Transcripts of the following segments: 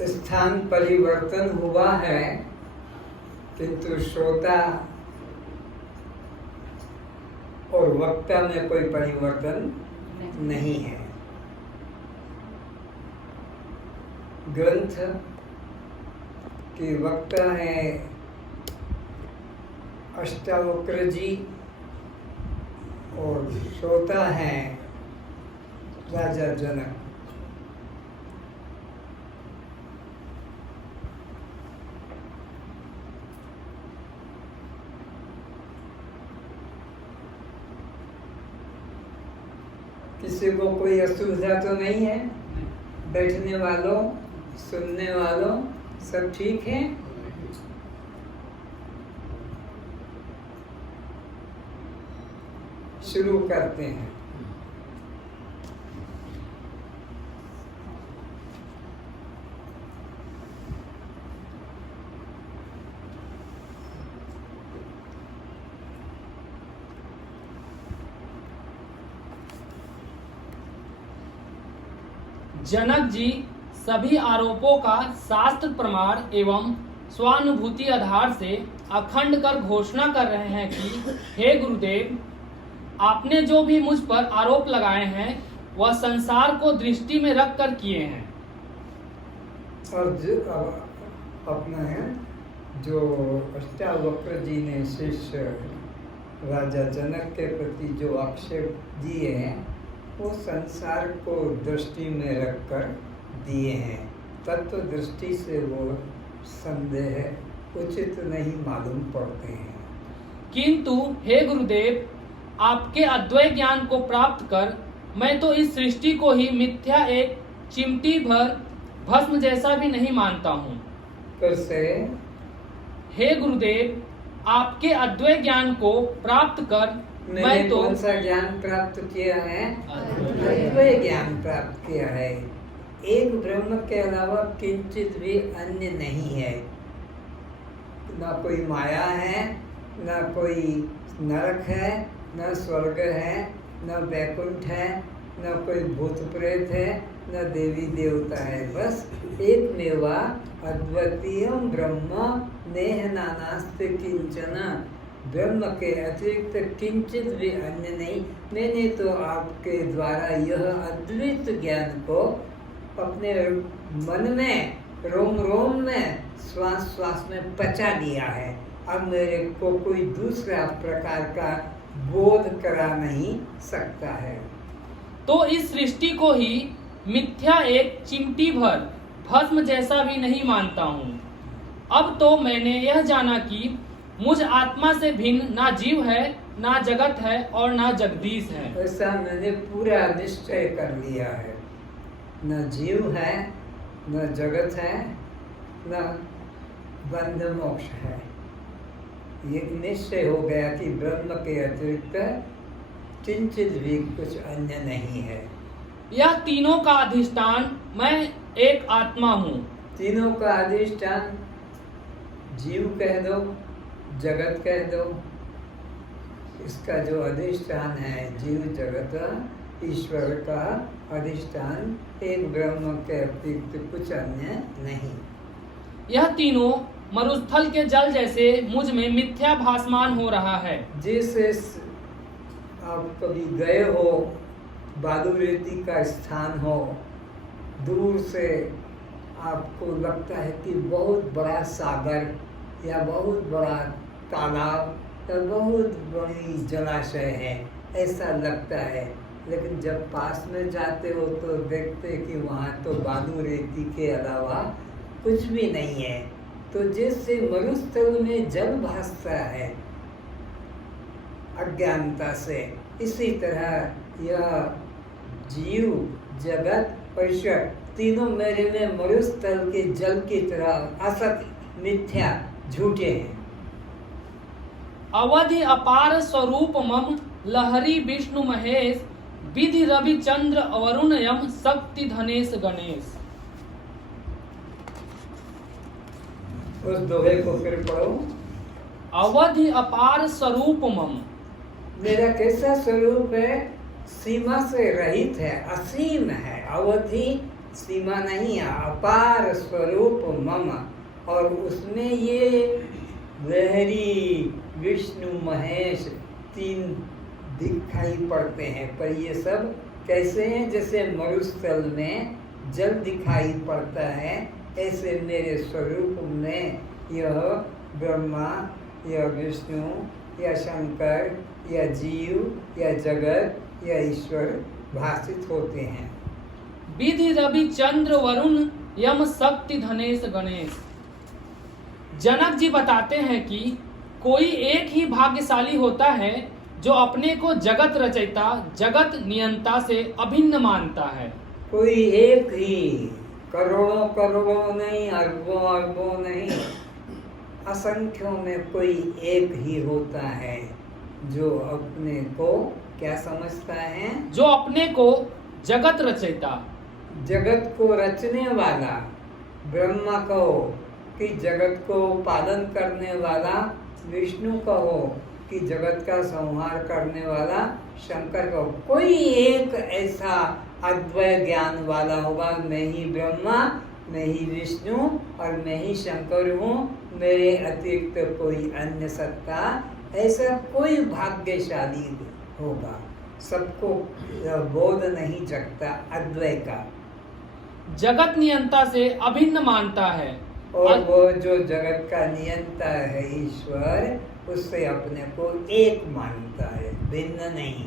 स्थान परिवर्तन हुआ है, किंतु श्रोता और वक्ता में कोई परिवर्तन नहीं है। ग्रंथ के वक्ता है अष्टावक्र जी और श्रोता है राजा जनक। किसी को कोई असुविधा तो नहीं है? बैठने वालों, सुनने वालों सब ठीक है? शुरू करते हैं। जनक जी सभी आरोपों का शास्त्र प्रमाण एवं स्वानुभूति आधार से अखंड कर घोषणा कर रहे हैं कि हे गुरुदेव, आपने जो भी मुझ पर आरोप लगाए हैं वह संसार को दृष्टि में रख कर किए हैं। और जो अपना है जो अष्टावक्र जी ने शिष्य राजा जनक के प्रति जो आक्षेप दिए हैं वो संसार को दृष्टि में रखकर दिए हैं। तत्व दृष्टि से वो संदेह उचित नहीं मालूम पड़ते हैं। किंतु हे गुरुदेव, आपके अद्वैत ज्ञान को प्राप्त कर मैं तो इस सृष्टि को ही मिथ्या एक चिमटी भर भस्म जैसा भी नहीं मानता हूँ। फिर से हे गुरुदेव, आपके अद्वैत ज्ञान को प्राप्त कर मैंने कौन सा ज्ञान प्राप्त किया है? अद्वैत ज्ञान प्राप्त किया है। एक ब्रह्म के अलावा किंचित भी अन्य नहीं है। ना कोई माया है, ना कोई नरक है, न स्वर्ग है, न वैकुंठ है, न कोई भूत प्रेत है, न देवी देवता है। बस एक मेवा अद्वितीयम ब्रह्म नेह नानास्ति किंचन। ब्रह्म के अतिरिक्त किंचित भी अन्य नहीं। मैंने तो आपके द्वारा यह अद्वैत ज्ञान को अपने मन में, रोम रोम में, श्वास श्वास में पचा लिया है। अब मेरे को कोई दूसरा प्रकार का बोध करा नहीं सकता है। तो इस सृष्टि को ही मिथ्या एक चिमटी भर भस्म जैसा भी नहीं मानता हूँ। अब तो मैंने यह जाना कि मुझ आत्मा से भिन्न ना जीव है, ना जगत है और ना जगदीश है। ऐसा मैंने पूरा निश्चय कर लिया है। न जीव है, न जगत है, न बंध मोक्ष है। ये निश्चय हो गया कि ब्रह्म के अतिरिक्त किंचित भी कुछ अन्य नहीं है। यह तीनों का अधिष्ठान मैं एक आत्मा हूँ। तीनों का अधिष्ठान जीव कह दो, जगत कह दो। इसका जो अधिष्ठान है जीव जगत, ईश्वर का अधिष्ठान एक ब्रह्म के अतिरिक्त कुछ अन्य नहीं। यह तीनों मरुस्थल के जल जैसे मुझ में मिथ्या भासमान हो रहा है। जैसे आप कभी गए हो, बालू रेती का स्थान हो, दूर से आपको लगता है कि बहुत बड़ा सागर या बहुत बड़ा तालाब या बहुत बड़ी जलाशय है, ऐसा लगता है। लेकिन जब पास में जाते हो तो देखते कि वहाँ तो बालू रेती के अलावा कुछ भी नहीं है। तो जैसे मरुस्थल में जल भासता है अज्ञानता से, इसी तरह यह जीव, जगत, ईश्वर तीनों मेरे में मरुस्थल के जल की तरह असत, मिथ्या, झूठे हैं। अवधि अपार स्वरूप मम लहरी विष्णु महेश विधि रवि चंद्र वरुण यम शक्ति धनेश गणेश। उस दोहे को फिर पढ़ो। अवधि अपार स्वरूप मम, मेरा कैसा स्वरूप है? सीमा से रहित है, असीम है। अवधि सीमा नहीं है, अपार स्वरूप मम। और उसमें ये लहरी विष्णु महेश तीन दिखाई पड़ते हैं, पर ये सब कैसे हैं? जैसे मरुस्थल में जल दिखाई पड़ता है, ऐसे मेरे स्वरूप में यह ब्रह्मा या विष्णु या शंकर या जीव या जगत या ईश्वर भाषित होते हैं। विधि रवि चंद्र वरुण यम शक्ति धनेश गणेश। जनक जी बताते हैं कि कोई एक ही भाग्यशाली होता है जो अपने को जगत रचयिता जगत नियंता से अभिन्न मानता है। कोई एक ही, करोड़ों करोड़ों नहीं, अरबों अरबों नहीं, असंख्यों में कोई एक ही होता है जो अपने को क्या समझता है? जो अपने को जगत रचयिता, जगत को रचने वाला ब्रह्मा कहो कि जगत को पालन करने वाला विष्णु कहो कि जगत का संहार करने वाला शंकर कहो, कोई एक ऐसा अद्वैत ज्ञान वाला होगा, मैं ही ब्रह्मा, मैं ही विष्णु और मैं ही शंकर हूँ, मेरे अतिरिक्त कोई अन्य सत्ता, ऐसा कोई भाग्यशाली होगा। सबको बोध नहीं जगता अद्वैत का, जगत नियंता से अभिन्न मानता है। और वो जो जगत का नियंता है ईश्वर, उससे अपने को एक मानता है, भिन्न नहीं।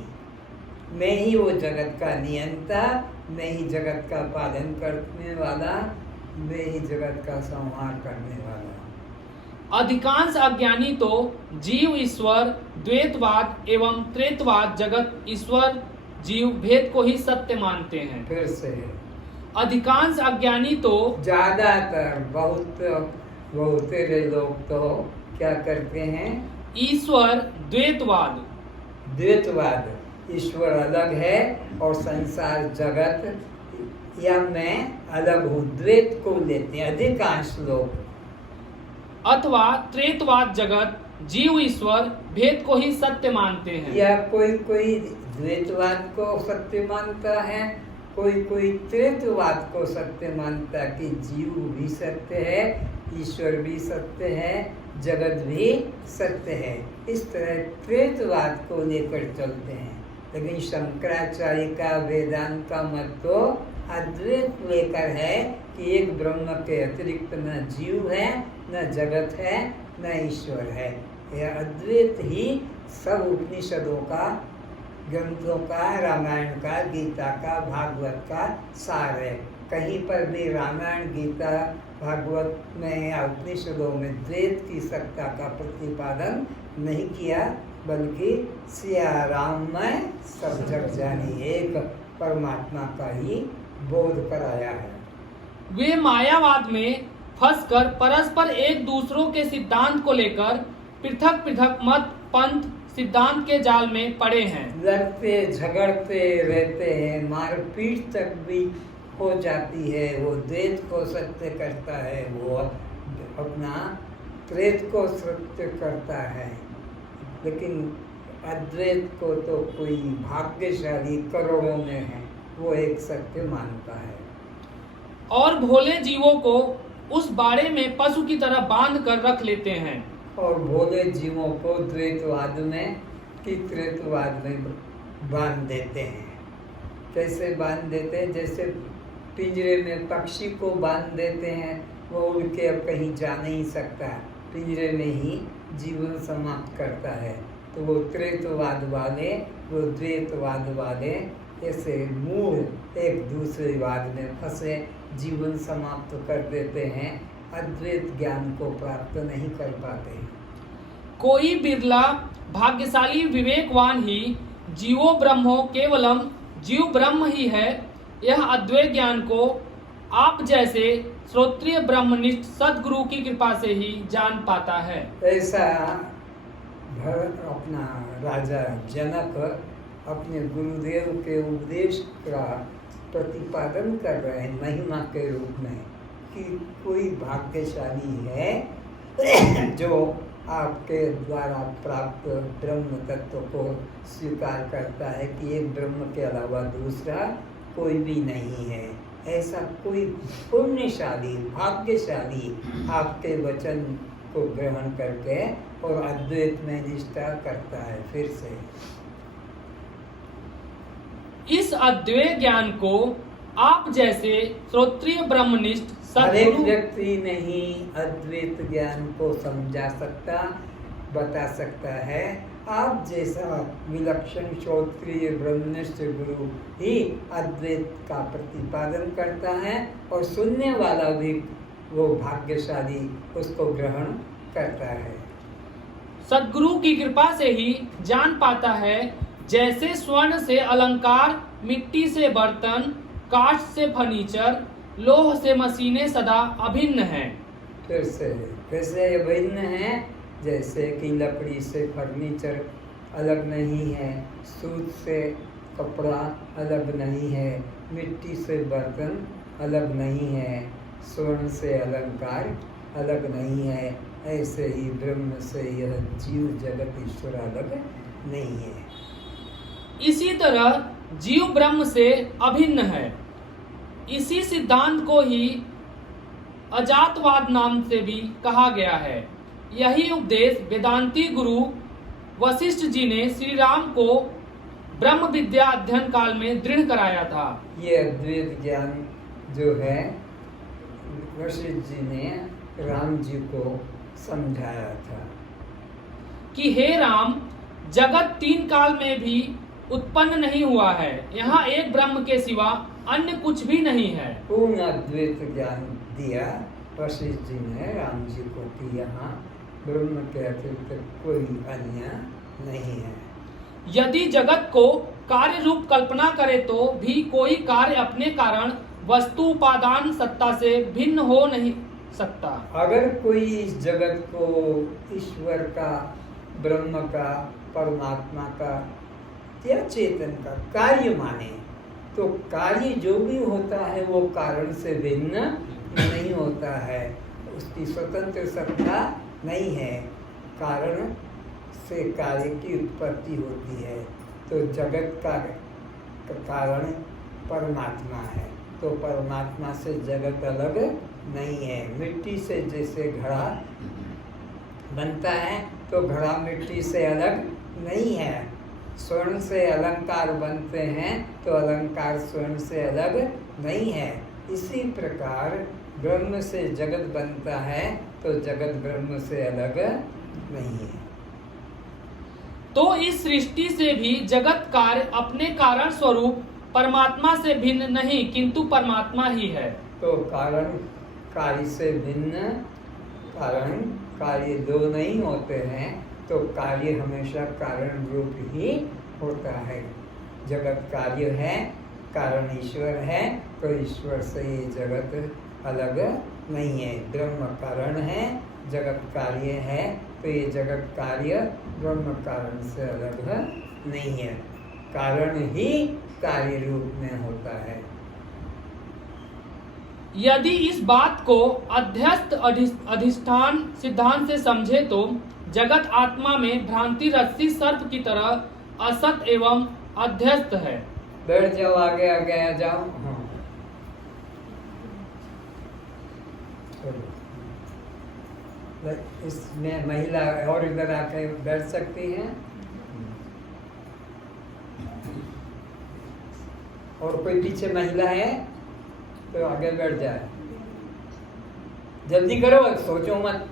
मैं ही वो जगत का नियंता, मैं ही जगत का पालन करने वाला, मैं ही जगत का संहार करने वाला। अधिकांश अज्ञानी तो जीव ईश्वर द्वैतवाद एवं त्रेतवाद जगत ईश्वर जीव भेद को ही सत्य मानते हैं। फिर से अधिकांश अज्ञानी तो ज्यादातर बहुत लोग तो क्या करते हैं? ईश्वर द्वैतवाद, द्वैतवाद, ईश्वर अलग है और संसार जगत या मैं अलग हूँ, द्वैत को लेते हैं अधिकांश लोग। अथवा त्रेतवाद जगत जीव ईश्वर भेद को ही सत्य मानते हैं। या कोई कोई द्वैतवाद को सत्य मानता है, कोई त्रेतवाद को सत्य मानता है कि जीव भी सत्य है, ईश्वर भी सत्य है, जगत भी सत्य है। इस तरह त्रेतवाद को लेकर चलते हैं। लेकिन शंकराचार्य का वेदांत का मत तो अद्वैत लेकर है कि एक ब्रह्म के अतिरिक्त न जीव है, न जगत है, न ईश्वर है। यह अद्वैत ही सब उपनिषदों का, ग्रंथों का, रामायण का, गीता का, भागवत का सार है। कहीं पर भी रामायण, गीता, भागवत में या उपनिषदों में द्वैत की सत्ता का प्रतिपादन नहीं किया, बल्कि सिया राम में सब जग जानी एक परमात्मा का ही बोध कराया है। वे मायावाद में फंसकर परस्पर एक दूसरों के सिद्धांत को लेकर पृथक पृथक मत पंथ सिद्धांत के जाल में पड़े हैं। लड़ते झगड़ते रहते हैं, मारपीट तक भी हो जाती है। वो द्वैत को सत्य करता है, वो अपना त्रेत को सत्य करता है, लेकिन अद्वैत को तो कोई भाग्यशाली करोड़ों में है, वो एक सत्य मानता है। और भोले जीवों को उस बाड़े में पशु की तरह बांध कर रख लेते हैं। और भोले जीवों को द्वैतवाद में कि त्रेतवाद में बांध देते हैं। कैसे बांध देते हैं? जैसे पिंजरे में पक्षी को बांध देते हैं, वो उड़ के अब कहीं जा नहीं सकता, पिंजरे में ही जीवन समाप्त करता है। तो वो त्रेतवाद वाले, वो द्वैतवाद वाले ऐसे मूल एक दूसरे वाद में फंसे जीवन समाप्त कर देते हैं, अद्वैत ज्ञान को प्राप्त नहीं कर पाते। कोई बिरला भाग्यशाली विवेकवान ही जीवो ब्रह्मो केवलम जीव ब्रह्म ही है, यह अद्वैत ज्ञान को आप जैसे श्रोत्रिय ब्रह्मनिष्ठ सदगुरु की कृपा से ही जान पाता है। ऐसा अपना राजा जनक अपने गुरुदेव के उपदेश का प्रतिपादन कर रहे हैं महिमा के रूप में कि कोई भाग्यशाली है जो आपके द्वारा प्राप्त ब्रह्म तत्व को स्वीकार करता है कि एक ब्रह्म के अलावा दूसरा कोई भी नहीं है। ऐसा कोई पुण्यशाली भाग्यशाली आपके वचन को ग्रहण करके और अद्वैत में निष्ठा करता है। फिर से इस अद्वैत ज्ञान को आप जैसे श्रोत्रिय ब्रह्मनिष्ठ हर एक सद्गुरु व्यक्ति नहीं अद्वैत ज्ञान को समझा सकता, बता सकता है। आप जैसा विलक्षण श्रोत्रिय ब्रह्मनिष्ठ गुरु ही अद्वैत का प्रतिपादन करता है और सुनने वाला भी वो भाग्यशाली उसको ग्रहण करता है। सद्गुरु की कृपा से ही जान पाता है, जैसे स्वर्ण से अलंकार, मिट्टी से बर्तन, काठ से फर्नीचर, लोह से मशीनें सदा अभिन्न हैं। फिर से कैसे अभिन्न है? जैसे कि लकड़ी से फर्नीचर अलग नहीं है, सूत से कपड़ा अलग नहीं है, मिट्टी से बर्तन अलग नहीं है, स्वर्ण से अलंकार अलग नहीं है, ऐसे ही ब्रह्म से यह जीव जगत ईश्वर अलग नहीं है। इसी तरह जीव ब्रह्म से अभिन्न है। इसी सिद्धांत को ही अजातवाद नाम से भी कहा गया है। यही उपदेश वेदांती गुरु वशिष्ठ जी ने श्री राम को ब्रह्म विद्या अध्ययन काल में दृढ़ कराया था। ये अद्वैत ज्ञान जो है वशिष्ठ जी ने राम जी को समझाया था कि हे राम, जगत 3 काल में भी उत्पन्न नहीं हुआ है। यहाँ एक ब्रह्म के सिवा अन्य कुछ भी नहीं है। पूर्ण अद्वैत ज्ञान दिया वशिष्ठ जी ने राम जी को कि यहाँ ब्रह्म के अतिरिक्त कोई अन्य नहीं है। यदि जगत को कार्य रूप कल्पना करे तो भी कोई कार्य अपने कारण वस्तु उपादान सत्ता से भिन्न हो नहीं सकता। अगर कोई इस जगत को ईश्वर का, ब्रह्म का, परमात्मा का या चेतन का कार्य माने तो कार्य जो भी होता है वो कारण से भिन्न नहीं होता है, उसकी स्वतंत्र सत्ता नहीं है। कारण से कार्य की उत्पत्ति होती है। तो जगत का कारण परमात्मा है, तो परमात्मा से जगत अलग नहीं है। मिट्टी से जैसे घड़ा बनता है तो घड़ा मिट्टी से अलग नहीं है। स्वर्ण से अलंकार बनते हैं तो अलंकार स्वर्ण से अलग नहीं है। इसी प्रकार ब्रह्म से जगत बनता है तो जगत ब्रह्म से अलग नहीं है। तो इस सृष्टि से भी जगत कार्य अपने कारण स्वरूप परमात्मा से भिन्न नहीं किंतु परमात्मा ही है। तो कारण कार्य से भिन्न, कारण कार्य दो नहीं होते हैं, तो कार्य हमेशा कारण रूप ही होता है। जगत कार्य है, कारण ईश्वर है, तो ईश्वर से ये जगत अलग नहीं है। ब्रह्म कारण है, जगत कार्य है, तो ये जगत कार्य ब्रह्म कारण से अलग नहीं है। कारण ही कार्य रूप में होता है। यदि इस बात को अध्यस्त अधिष्ठान सिद्धांत से समझे तो जगत आत्मा में भ्रांति रस्सी सर्प की तरह असत एवं अध्यस्त है। बैठ जाओ, आगे आगे आ जाओ। हाँ, इसमें महिला और इधर आके बैठ सकती हैं। और कोई पीछे महिला है तो आगे बैठ जाए। जल्दी करो, सोचो मत।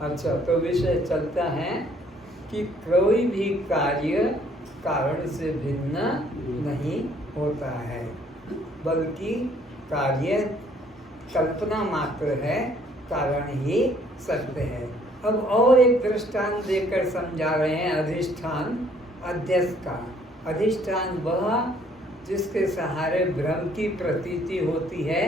अच्छा, तो विषय चलता है कि कोई भी कार्य कारण से भिन्न नहीं होता है, बल्कि कार्य कल्पना मात्र है, कारण ही सत्य है। अब और एक दृष्टांत देकर समझा रहे हैं अधिष्ठान अध्यस्त का। अधिष्ठान वह जिसके सहारे ब्रह्म की प्रतीति होती है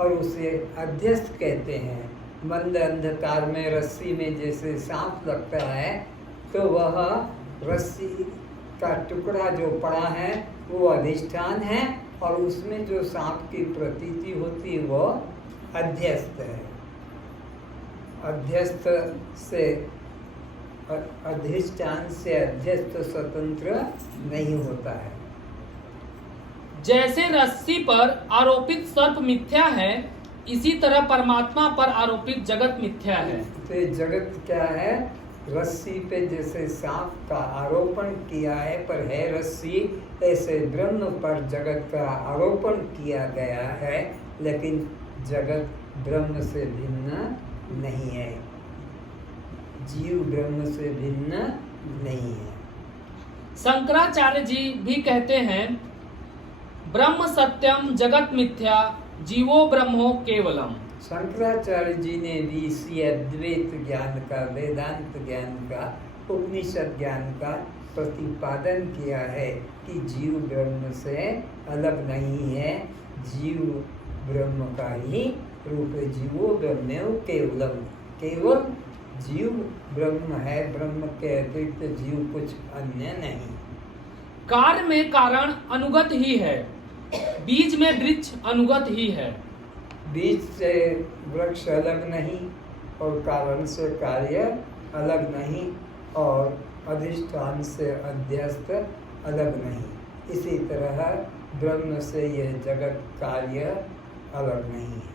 और उसे अध्यस्त कहते हैं। मंद अंधकार में रस्सी में जैसे सांप लगता है तो वह रस्सी का टुकड़ा जो पड़ा है वो अधिष्ठान है और उसमें जो सांप की प्रतीति होती है वो अध्यस्त है। अध्यस्त से अधिष्ठान से अध्यस्त स्वतंत्र नहीं होता है। जैसे रस्सी पर आरोपित सर्प मिथ्या है, इसी तरह परमात्मा पर आरोपित जगत मिथ्या है। तो ये जगत क्या है? रस्सी पे जैसे सांप का आरोपण किया है पर है रस्सी, ऐसे ब्रह्म पर जगत का आरोपण किया गया है, लेकिन जगत ब्रह्म से भिन्न नहीं है, जीव ब्रह्म से भिन्न नहीं है। शंकराचार्य जी भी कहते हैं, ब्रह्म सत्यम जगत मिथ्या जीवो ब्रह्मो केवलम। शंकराचार्य जी ने भी इसी अद्वैत ज्ञान का, वेदांत ज्ञान का, उपनिषद ज्ञान का प्रतिपादन किया है कि जीव ब्रह्म से अलग नहीं है, जीव ब्रह्म का ही रूप है। जीवो ब्रह्म केवलम, केवल जीव ब्रह्म है, ब्रह्म के अतिरिक्त जीव कुछ अन्य नहीं। कार्य में कारण अनुगत ही है, बीज में वृक्ष अनुगत ही है। बीज से वृक्ष अलग नहीं और कारण से कार्य अलग नहीं और अधिष्ठान से अध्यस्त अलग नहीं। इसी तरह ब्रह्म से यह जगत कार्य अलग नहीं है।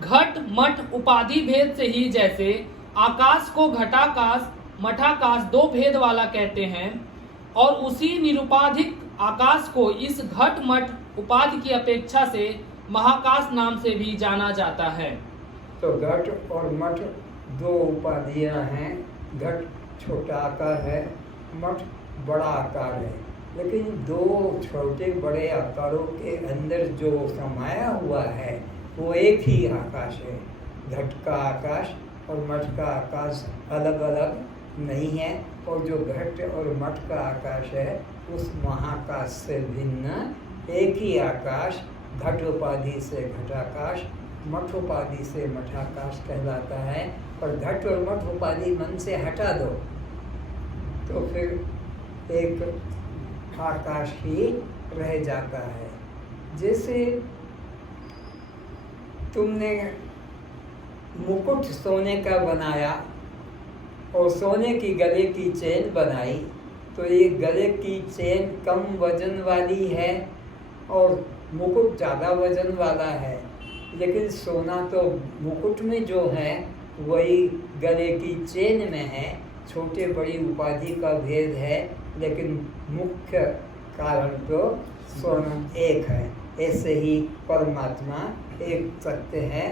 घट मठ उपाधि भेद से ही जैसे आकाश को घटाकाश मठाकाश दो भेद वाला कहते हैं, और उसी निरुपाधिक आकाश को इस घट मठ उपाधि की अपेक्षा से महाकाश नाम से भी जाना जाता है। तो घट और मठ दो उपाधियां हैं। घट छोटा आकार है, मठ बड़ा आकार है, लेकिन दो छोटे बड़े आकारों के अंदर जो समाया हुआ है वो एक ही आकाश है। घट का आकाश और मठ का आकाश अलग अलग नहीं है, और जो घट और मठ का आकाश है उस महाकाश से भिन्न एक ही आकाश घट उपाधि से घटाकाश, मठ उपाधि से मठाकाश कहलाता है। पर घट और मठ उपाधि मन से हटा दो तो फिर एक आकाश ही रह जाता है। जैसे तुमने मुकुट सोने का बनाया और सोने की गले की चेन बनाई, तो ये गले की चेन कम वजन वाली है और मुकुट ज़्यादा वजन वाला है, लेकिन सोना तो मुकुट में जो है वही गले की चेन में है। छोटे बड़ी उपाधि का भेद है, लेकिन मुख्य कारण तो सोना एक है। ऐसे ही परमात्मा एक सत्य है।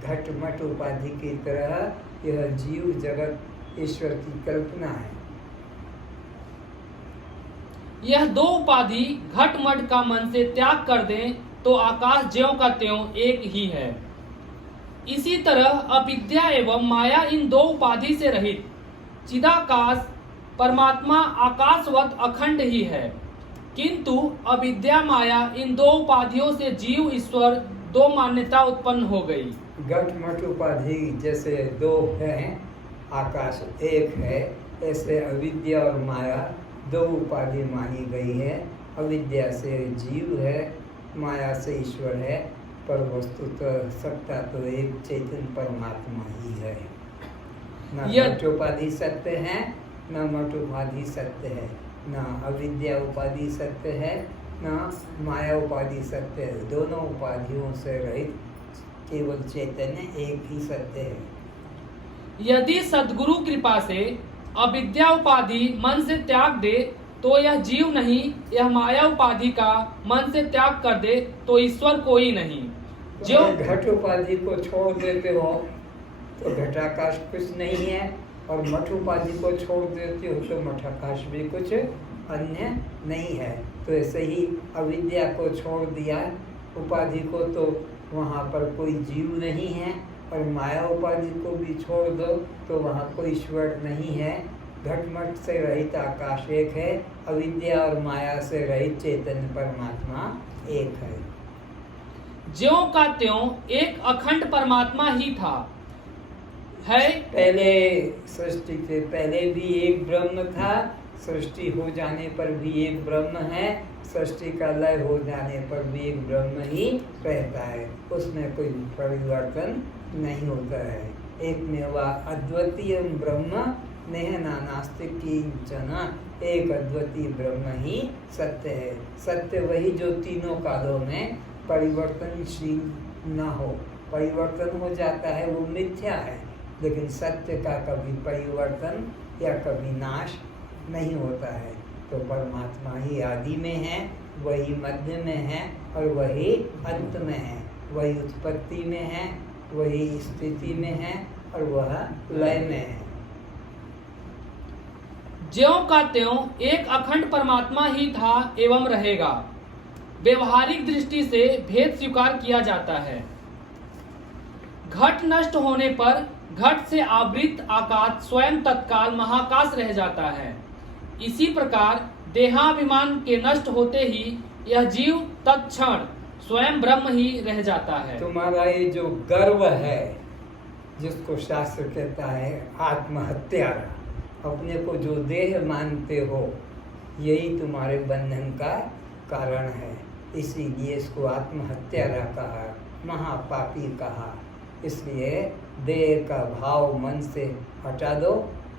घट मठ उपाधि की तरह यह जीव जगत ईश्वर की कल्पना है। यह दो उपाधि घट मठ का मन से त्याग कर दें तो आकाश ज्यों का त्यों एक ही है। इसी तरह अविद्या एवं माया इन दो उपाधि से रहित चिदाकाश परमात्मा आकाशवत अखंड ही है, किंतु अविद्या माया इन दो उपाधियों से जीव ईश्वर दो मान्यता उत्पन्न हो गई। घट मठ उपाधि जैसे दो हैं, आकाश एक है, ऐसे अविद्या और माया दो उपाधि मानी गई है। अविद्या से जीव है, माया से ईश्वर है, पर वस्तुतः सत्ता तो एक चैतन्य परमात्मा ही है। न घट उपाधि सत्य है, न मठ उपाधि सत्य है, न अविद्या उपाधि सत्य है, न माया उपाधि सत्य है। दोनों उपाधियों से रहित केवल चैतन्य एक ही सत्य है। यदि सद्गुरु कृपा से अविद्या उपाधि मन से त्याग दे तो यह जीव नहीं, यह माया उपाधि का मन से त्याग कर दे तो ईश्वर कोई नहीं। जो घट उपाधि को छोड़ देते हो तो घटाकाश कुछ नहीं है, और मठ उपाधि को छोड़ देते हो तो मठाकाश भी कुछ अन्य नहीं है। तो ऐसे ही अविद्या को छोड़ दिया उपाधि को तो वहाँ पर कोई जीव नहीं है, और माया उपाधि को भी छोड़ दो तो वहाँ कोई ईश्वर नहीं है। घट मठ से रहित आकाश एक है, अविद्या और माया से रहित चैतन्य परमात्मा एक है। ज्यों का त्यों एक अखंड परमात्मा ही था है। पहले सृष्टि से पहले भी एक ब्रह्म था, सृष्टि हो जाने पर भी एक ब्रह्म है, सृष्टि का लय हो जाने पर भी एक ब्रह्म ही रहता है, उसमें कोई परिवर्तन नहीं होता है। एकमेव अद्वितीय ब्रह्म नेह नास्ति किंचन, एक अद्वितीय ब्रह्म ही सत्य है। सत्य वही जो तीनों कालों में परिवर्तनशील न हो। परिवर्तन हो जाता है वो मिथ्या है, लेकिन सत्य का कभी परिवर्तन या कभी नाश नहीं होता है। तो परमात्मा ही आदि में है, वही मध्य में है और वही अंत में है, वही उत्पत्ति में है, वही स्थिति में है और वह लय में है। ज्यों का त्यों एक अखंड परमात्मा ही था एवं रहेगा। व्यवहारिक दृष्टि से भेद स्वीकार किया जाता है। घट नष्ट होने पर घट से आवृत आकाश स्वयं तत्काल महाकाश रह जाता है। इसी प्रकार देहाभिमान के नष्ट होते ही यह जीव तत्क्षण स्वयं ब्रह्म ही रह जाता है। तुम्हारा ये जो गर्व है, जिसको शास्त्र कहता है आत्महत्या, अपने को जो देह मानते हो, यही तुम्हारे बंधन का कारण है। इसीलिए इसको आत्महत्यारा कहा, महापापी कहा। इसलिए देह का भाव मन से हटा दो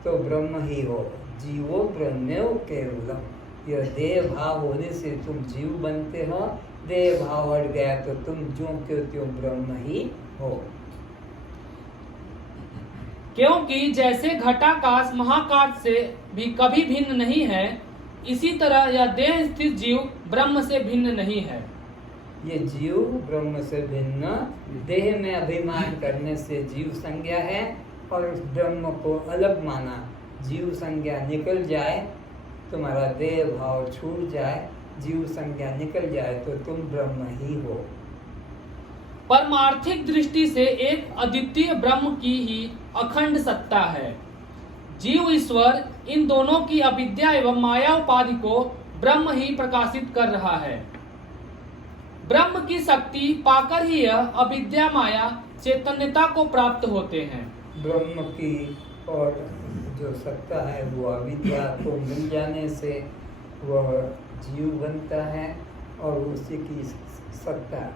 तो ब्रह्म ही हो। जीवो ब्रह्मो केवलम। यह देह भाव होने से तुम जीव बनते हो, देह भाव हट गया तो तुम ज्यों के त्यों ब्रह्म ही हो। क्योंकि जैसे घटाकाश महाकाश से भी कभी भिन्न नहीं है, इसी तरह यह देह स्थित जीव ब्रह्म से भिन्न नहीं है। ये जीव ब्रह्म से भिन्न, देह में अभिमान करने से जीव संज्ञा है और ब्रह्म को अलग माना। जीव संज्ञा निकल जाए, तुम्हारा देह भाव छूट जाए, जीव संज्ञा निकल जाए तो तुम ब्रह्म ही हो। परमार्थिक दृष्टि से एक अद्वितीय ब्रह्म की ही अखंड सत्ता है। जीव ईश्वर इन दोनों की अविद्या एवं माया उपाधि को ब्रह्म ही प्रकाशित कर रहा है। ब्रह्म की शक्ति पाकर ही यह अविद्या माया चैतन्यता को प्राप्त होते हैं। ब्रह्म की और जो सत्ता है वो अविद्या को मिल जाने से वह जीव बनता है, और उसी की सत्ता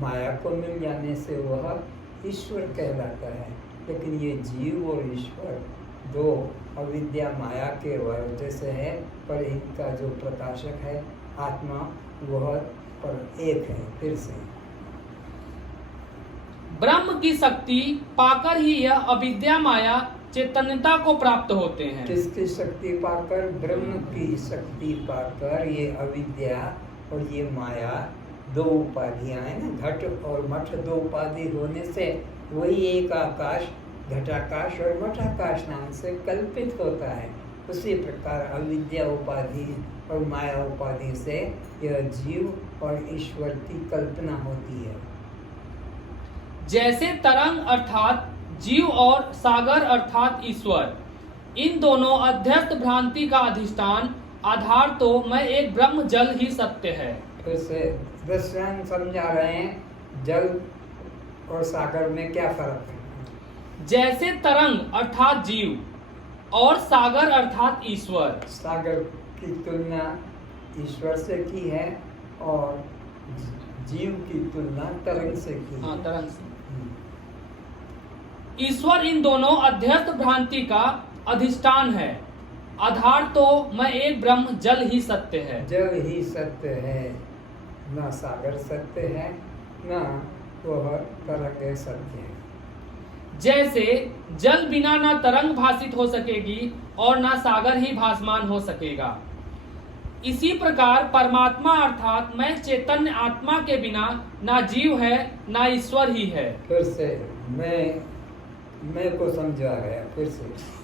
माया को मिल जाने से वह ईश्वर कहलाता है। लेकिन ये जीव और ईश्वर दो अविद्या माया के वजह से है, पर इनका जो प्रकाशक है आत्मा वह पर एक है। फिर से ब्रह्म की शक्ति पाकर ही यह अविद्या माया चैतन्यता को प्राप्त होते हैं। किसकी शक्ति पाकर? ब्रह्म की शक्ति पाकर। ये अविद्या और ये माया दो उपाधियां हैं ना, घट और मठ, दो उपाधि होने से वही एक आकाश घटाकाश और मठाकाश नाम से कल्पित होता है। उसी प्रकार अविद्या उपाधि और माया उपाधि से यह जीव और ईश्वर की कल्पना होती है। जैसे तरंग अर्थात जीव और सागर अर्थात ईश्वर, इन दोनों अध्यस्त भ्रांति का अधिष्ठान आधार तो मैं एक ब्रह्म जल ही सत्य है। फिर से दृष्टांत समझा रहे हैं, जल और सागर में क्या फर्क है? जैसे तरंग अर्थात जीव और सागर अर्थात ईश्वर। सागर की तुलना ईश्वर से की है और जीव की तुलना तरंग से की है। तरंग से। ईश्वर इन दोनों अध्यस्त भ्रांति का अधिष्ठान है। आधार तो मैं एक ब्रह्म जल ही सत्य है। जल ही सत्य है, न सागर सत्य है न वह तरंग सत्य है। जैसे जल बिना ना तरंग भासित हो सकेगी और ना सागर ही भासमान हो सकेगा, इसी प्रकार परमात्मा अर्थात मैं चैतन्य आत्मा के बिना ना जीव है ना ईश्वर ही है। फिर से मैं को समझा गया। फिर से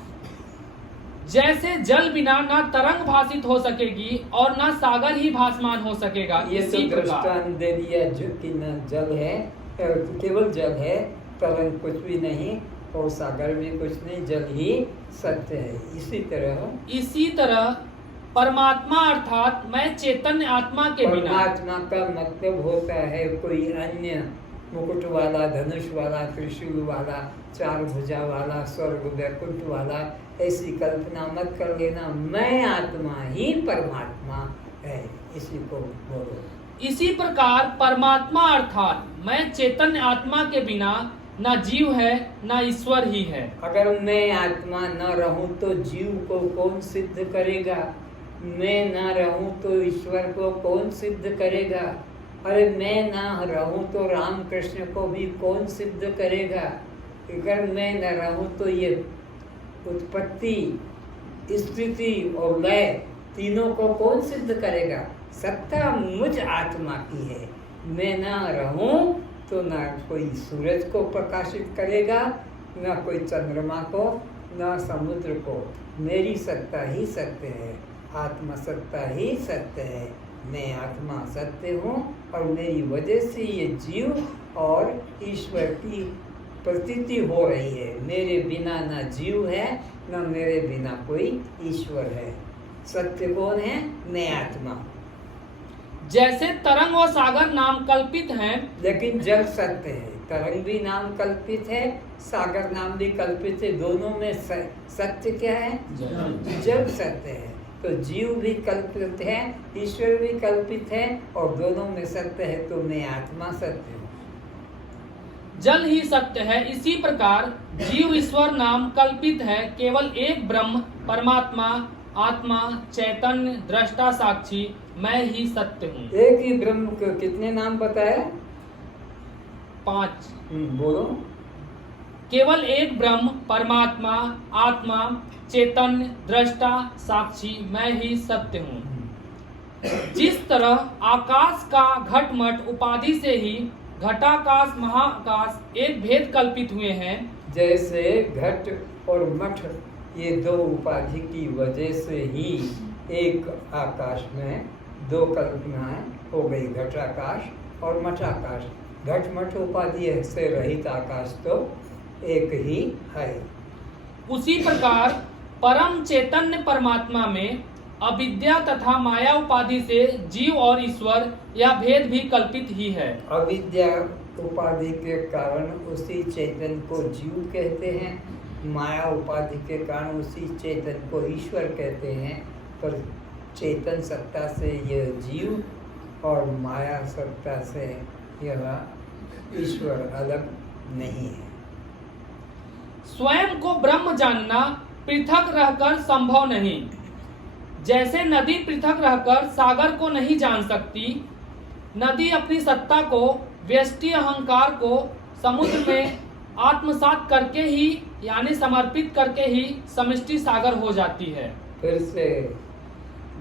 जैसे जल बिना ना तरंग भासित हो सकेगी और ना सागर ही भासमान हो सकेगा, ये इसी तो दृष्टांत दे दिया जो कि न जल है, केवल जल है, तरंग कुछ भी नहीं और सागर में कुछ नहीं, जल ही सत्य है। इसी तरह परमात्मा अर्थात मैं चैतन्य आत्मा के बिना। परमात्मा का मतलब होता है कोई अन्य मुकुट वाला, धनुष वाला, त्रिशूल वाला, चार भुजा वाला, स्वर्ग वैकुंठ वाला, ऐसी कल्पना मत कर लेना। मैं आत्मा ही परमात्मा है, इसी को बोलो। इसी प्रकार परमात्मा अर्थात मैं चैतन्य आत्मा के बिना न जीव है न ईश्वर ही है। अगर मैं आत्मा न रहूं तो जीव को कौन सिद्ध करेगा? मैं न रहूं तो ईश्वर को कौन सिद्ध करेगा? अरे मैं ना रहूं तो राम कृष्ण को भी कौन सिद्ध करेगा? अगर मैं न रहूं तो ये उत्पत्ति, स्थिति और लय तीनों को कौन सिद्ध करेगा? सत्ता मुझ आत्मा की है। मैं ना रहूं तो ना कोई सूरज को प्रकाशित करेगा, ना कोई चंद्रमा को, ना समुद्र को। मेरी सत्ता ही सत्य है, आत्मा सत्ता ही सत्य है। मैं आत्मा सत्य हूँ और मेरी वजह से ये जीव और ईश्वर की प्रतीति हो रही है। मेरे बिना ना जीव है, ना मेरे बिना कोई ईश्वर है। सत्य कौन है? मैं आत्मा। जैसे तरंग और सागर नाम कल्पित हैं, लेकिन जल सत्य है। तरंग भी नाम कल्पित है, सागर नाम भी कल्पित है। दोनों में सत्य क्या है? जल सत्य है। तो जीव भी कल्पित है, ईश्वर भी कल्पित है और दोनों में सत्य है। तो मैं आत्मा सत्य हूँ। जल ही सत्य है। इसी प्रकार जीव ईश्वर नाम कल्पित है। केवल एक ब्रह्म परमात्मा आत्मा चैतन्य दृष्टा साक्षी मैं ही सत्य हूँ। एक ही ब्रह्म को कितने नाम बताए? 5। बोलो। केवल एक ब्रह्म परमात्मा आत्मा चैतन्य दृष्टा साक्षी मैं ही सत्य हूँ। जिस तरह आकाश का घटमट उपाधि से ही घटाकाश महाकाश एक भेद कल्पित हुए हैं, जैसे घट और मठ ये दो उपाधि की वजह से ही एक आकाश में दो कल्पनाएं हो गई, घटाकाश और मठाकाश। घट मठ उपाधि से रहित आकाश तो एक ही है। उसी प्रकार परम चैतन्य परमात्मा में अविद्या तथा माया उपाधि से जीव और ईश्वर यह भेद भी कल्पित ही है। अविद्या उपाधि के कारण उसी चैतन्य को जीव कहते हैं, माया उपाधि के कारण उसी चैतन्य को ईश्वर कहते हैं। पर चेतन सत्ता से यह जीव और माया सत्ता से यह ईश्वर अलग नहीं है। स्वयं को ब्रह्म जानना पृथक रहकर संभव नहीं। जैसे नदी पृथक रहकर सागर को नहीं जान सकती, नदी अपनी सत्ता को व्यष्टि अहंकार को समुद्र में आत्मसात करके ही यानी समर्पित करके ही समष्टि सागर हो जाती है। फिर से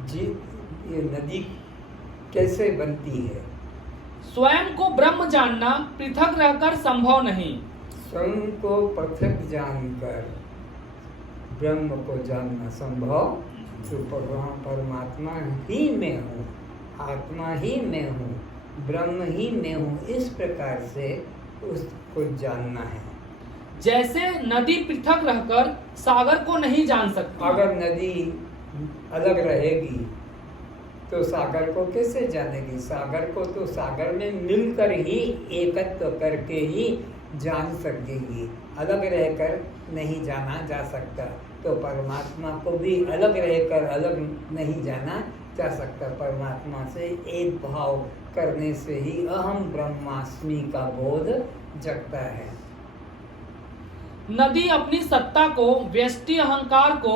ये नदी कैसे बनती है? स्वयं को ब्रह्म जानना पृथक रहकर संभव नहीं। स्वयं को पृथक जानकर ब्रह्म को जानना संभव। तो परमात्मा ही मैं हूँ, आत्मा ही मैं हूँ, ब्रह्म ही मैं हूँ, इस प्रकार से उसको जानना है। जैसे नदी पृथक रहकर सागर को नहीं जान सकती। अगर नदी अलग रहेगी तो सागर को कैसे जानेगी? सागर को तो सागर में मिलकर ही एकत्व करके ही जान सकेगी, अलग रहकर नहीं जाना जा सकता। तो परमात्मा को भी अलग रहकर अलग नहीं जाना जा सकता। परमात्मा से एक भाव करने से ही अहम ब्रह्मास्मि का बोध जगता है। नदी अपनी सत्ता को व्यष्टि अहंकार को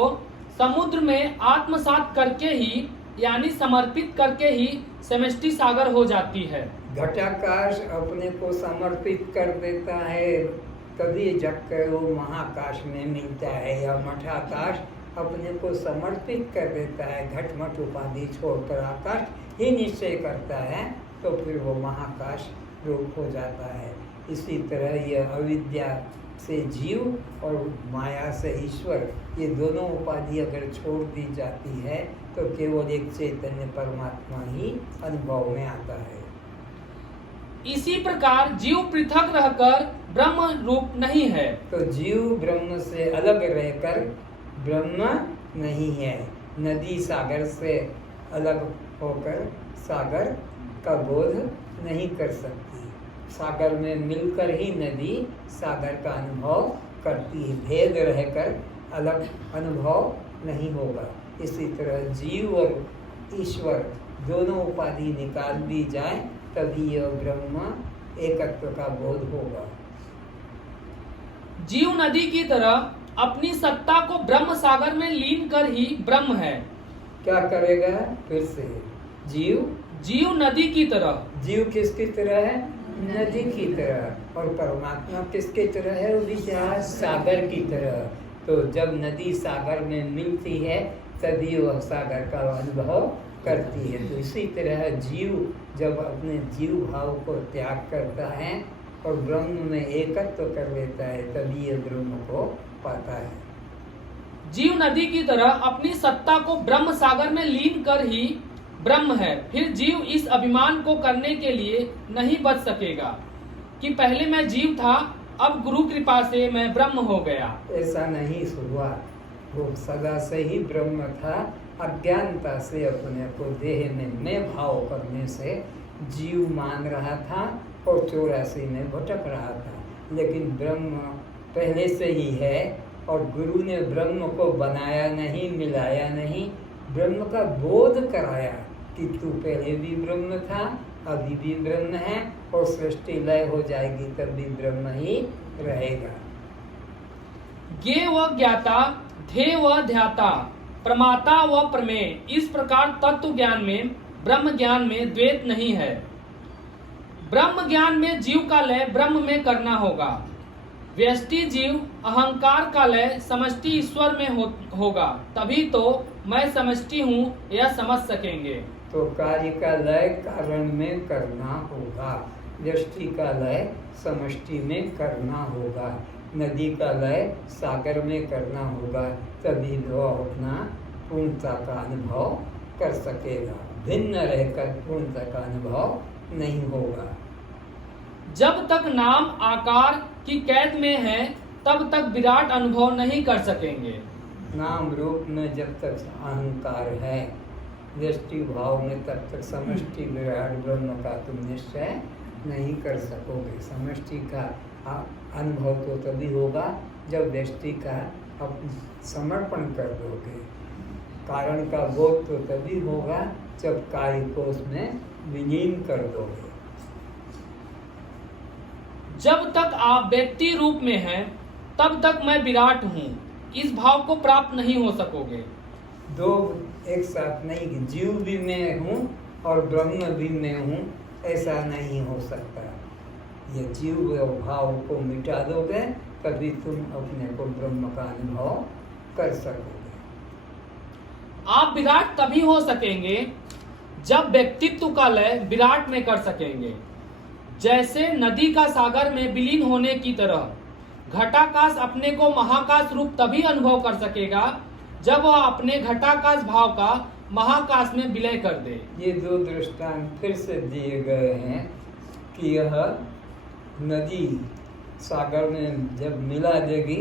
समुद्र में आत्मसात करके ही यानी समर्पित करके ही समष्टि सागर हो जाती है। घटाकाश अपने को समर्पित कर देता है तभी जगकर वो महाकाश में मिलता है, या मठाकाश अपने को समर्पित कर देता है, घटमट उपाधि छोड़कर आकाश ही निश्चय करता है तो फिर वो महाकाश रूप हो जाता है। इसी तरह यह अविद्या से जीव और माया से ईश्वर, ये दोनों उपाधि अगर छोड़ दी जाती है तो केवल एक चैतन्य परमात्मा ही अनुभव में आता है। इसी प्रकार जीव पृथक रहकर ब्रह्म रूप नहीं है। तो जीव ब्रह्म से अलग रहकर ब्रह्म नहीं है। नदी सागर से अलग होकर सागर का बोध नहीं कर सकती। सागर में मिलकर ही नदी सागर का अनुभव करती है, भेद रहकर अलग अनुभव नहीं होगा। इसी तरह जीव और ईश्वर दोनों उपाधि निकाल दी जाए तभी यह ब्रह्म एकत्व का बोध होगा। जीव नदी की तरह अपनी सत्ता को ब्रह्म सागर में लीन कर ही ब्रह्म है। क्या करेगा? फिर से जीव नदी की तरह। जीव किसकी तरह है? नदी की तरह। और परमात्मा किसकी तरह है? विचार सागर की तरह। तो जब नदी सागर में मिलती है तभी वह सागर का अनुभव करती है। तो इसी तरह जीव जब अपने जीव भाव को त्याग करता है और ब्रह्म में एकत्व कर लेता है तभी ये ब्रह्म को पाता है। जीव नदी की तरह अपनी सत्ता को ब्रह्म सागर में लीन कर ही ब्रह्म है। फिर जीव इस अभिमान को करने के लिए नहीं बच सकेगा कि पहले मैं जीव था, अब गुरु कृपा से मैं ब्रह्म हो गया। ऐसा नहीं हुआ। वो सदा से ही ब्रह्म था। अज्ञानता से अपने को देह में मैं भाव करने से जीव मान रहा था और 84 में भटक रहा था। लेकिन ब्रह्म पहले से ही है और गुरु ने ब्रह्म को बनाया नहीं, मिलाया नहीं, ब्रह्म का बोध कराया कि तू पहले भी ब्रह्म था, अभी भी ब्रह्म है और सृष्टि लय हो जाएगी तब भी ब्रह्म ही रहेगा। ज्ञेय व ज्ञाता, ध्येय व ध्याता, प्रमाता व प्रमेय, इस प्रकार तत्व ज्ञान में, ब्रह्म ज्ञान में द्वैत नहीं है। ब्रह्म ज्ञान में जीव का लय ब्रह्म में करना होगा। व्यष्टि जीव अहंकार का लय समष्टि ईश्वर में होगा, तभी तो मैं समष्टि हूँ यह समझ सकेंगे। तो कार्य का लय कारण में करना होगा, व्यष्टि का लय समष्टि में करना होगा, नदी का लय सागर में करना होगा, तभी वह अपना पूर्णता का अनुभव कर सकेगा। भिन्न रहकर पूर्णता का अनुभव नहीं होगा। जब तक नाम आकार की कैद में है तब तक विराट अनुभव नहीं कर सकेंगे। नाम रूप में जब तक अहंकार है, व्यष्टि भाव में तब तक समष्टि विराट ब्रह्म का तुम निश्चय नहीं कर सकोगे। समष्टि का अनुभव तो तभी होगा जब व्यष्टि का समर्पण कर दोगे। कारण का बोध तो तभी होगा जब कार्य को उसमें विलीन कर दोगे। जब तक आप व्यक्ति रूप में हैं तब तक मैं विराट हूँ, इस भाव को प्राप्त नहीं हो सकोगे। दो एक साथ नहीं, जीव भी मैं हूँ और ब्रह्म भी मैं हूँ, ऐसा नहीं हो सकता। ये जीव भाव को मिटा दोगे तभी तुम अपने को ब्रह्म का अनुभव कर सकोगे। आप विराट तभी हो सकेंगे जब व्यक्तित्व का लय विराट में कर सकेंगे। जैसे नदी का सागर में विलीन होने की तरह घटाकाश अपने को महाकाश रूप तभी अनुभव कर सकेगा जब वह अपने घटाकाश भाव का महाकाश में विलय कर दे। ये दो दृष्टांत फिर से दिए गए हैं कि यह नदी सागर में जब मिला देगी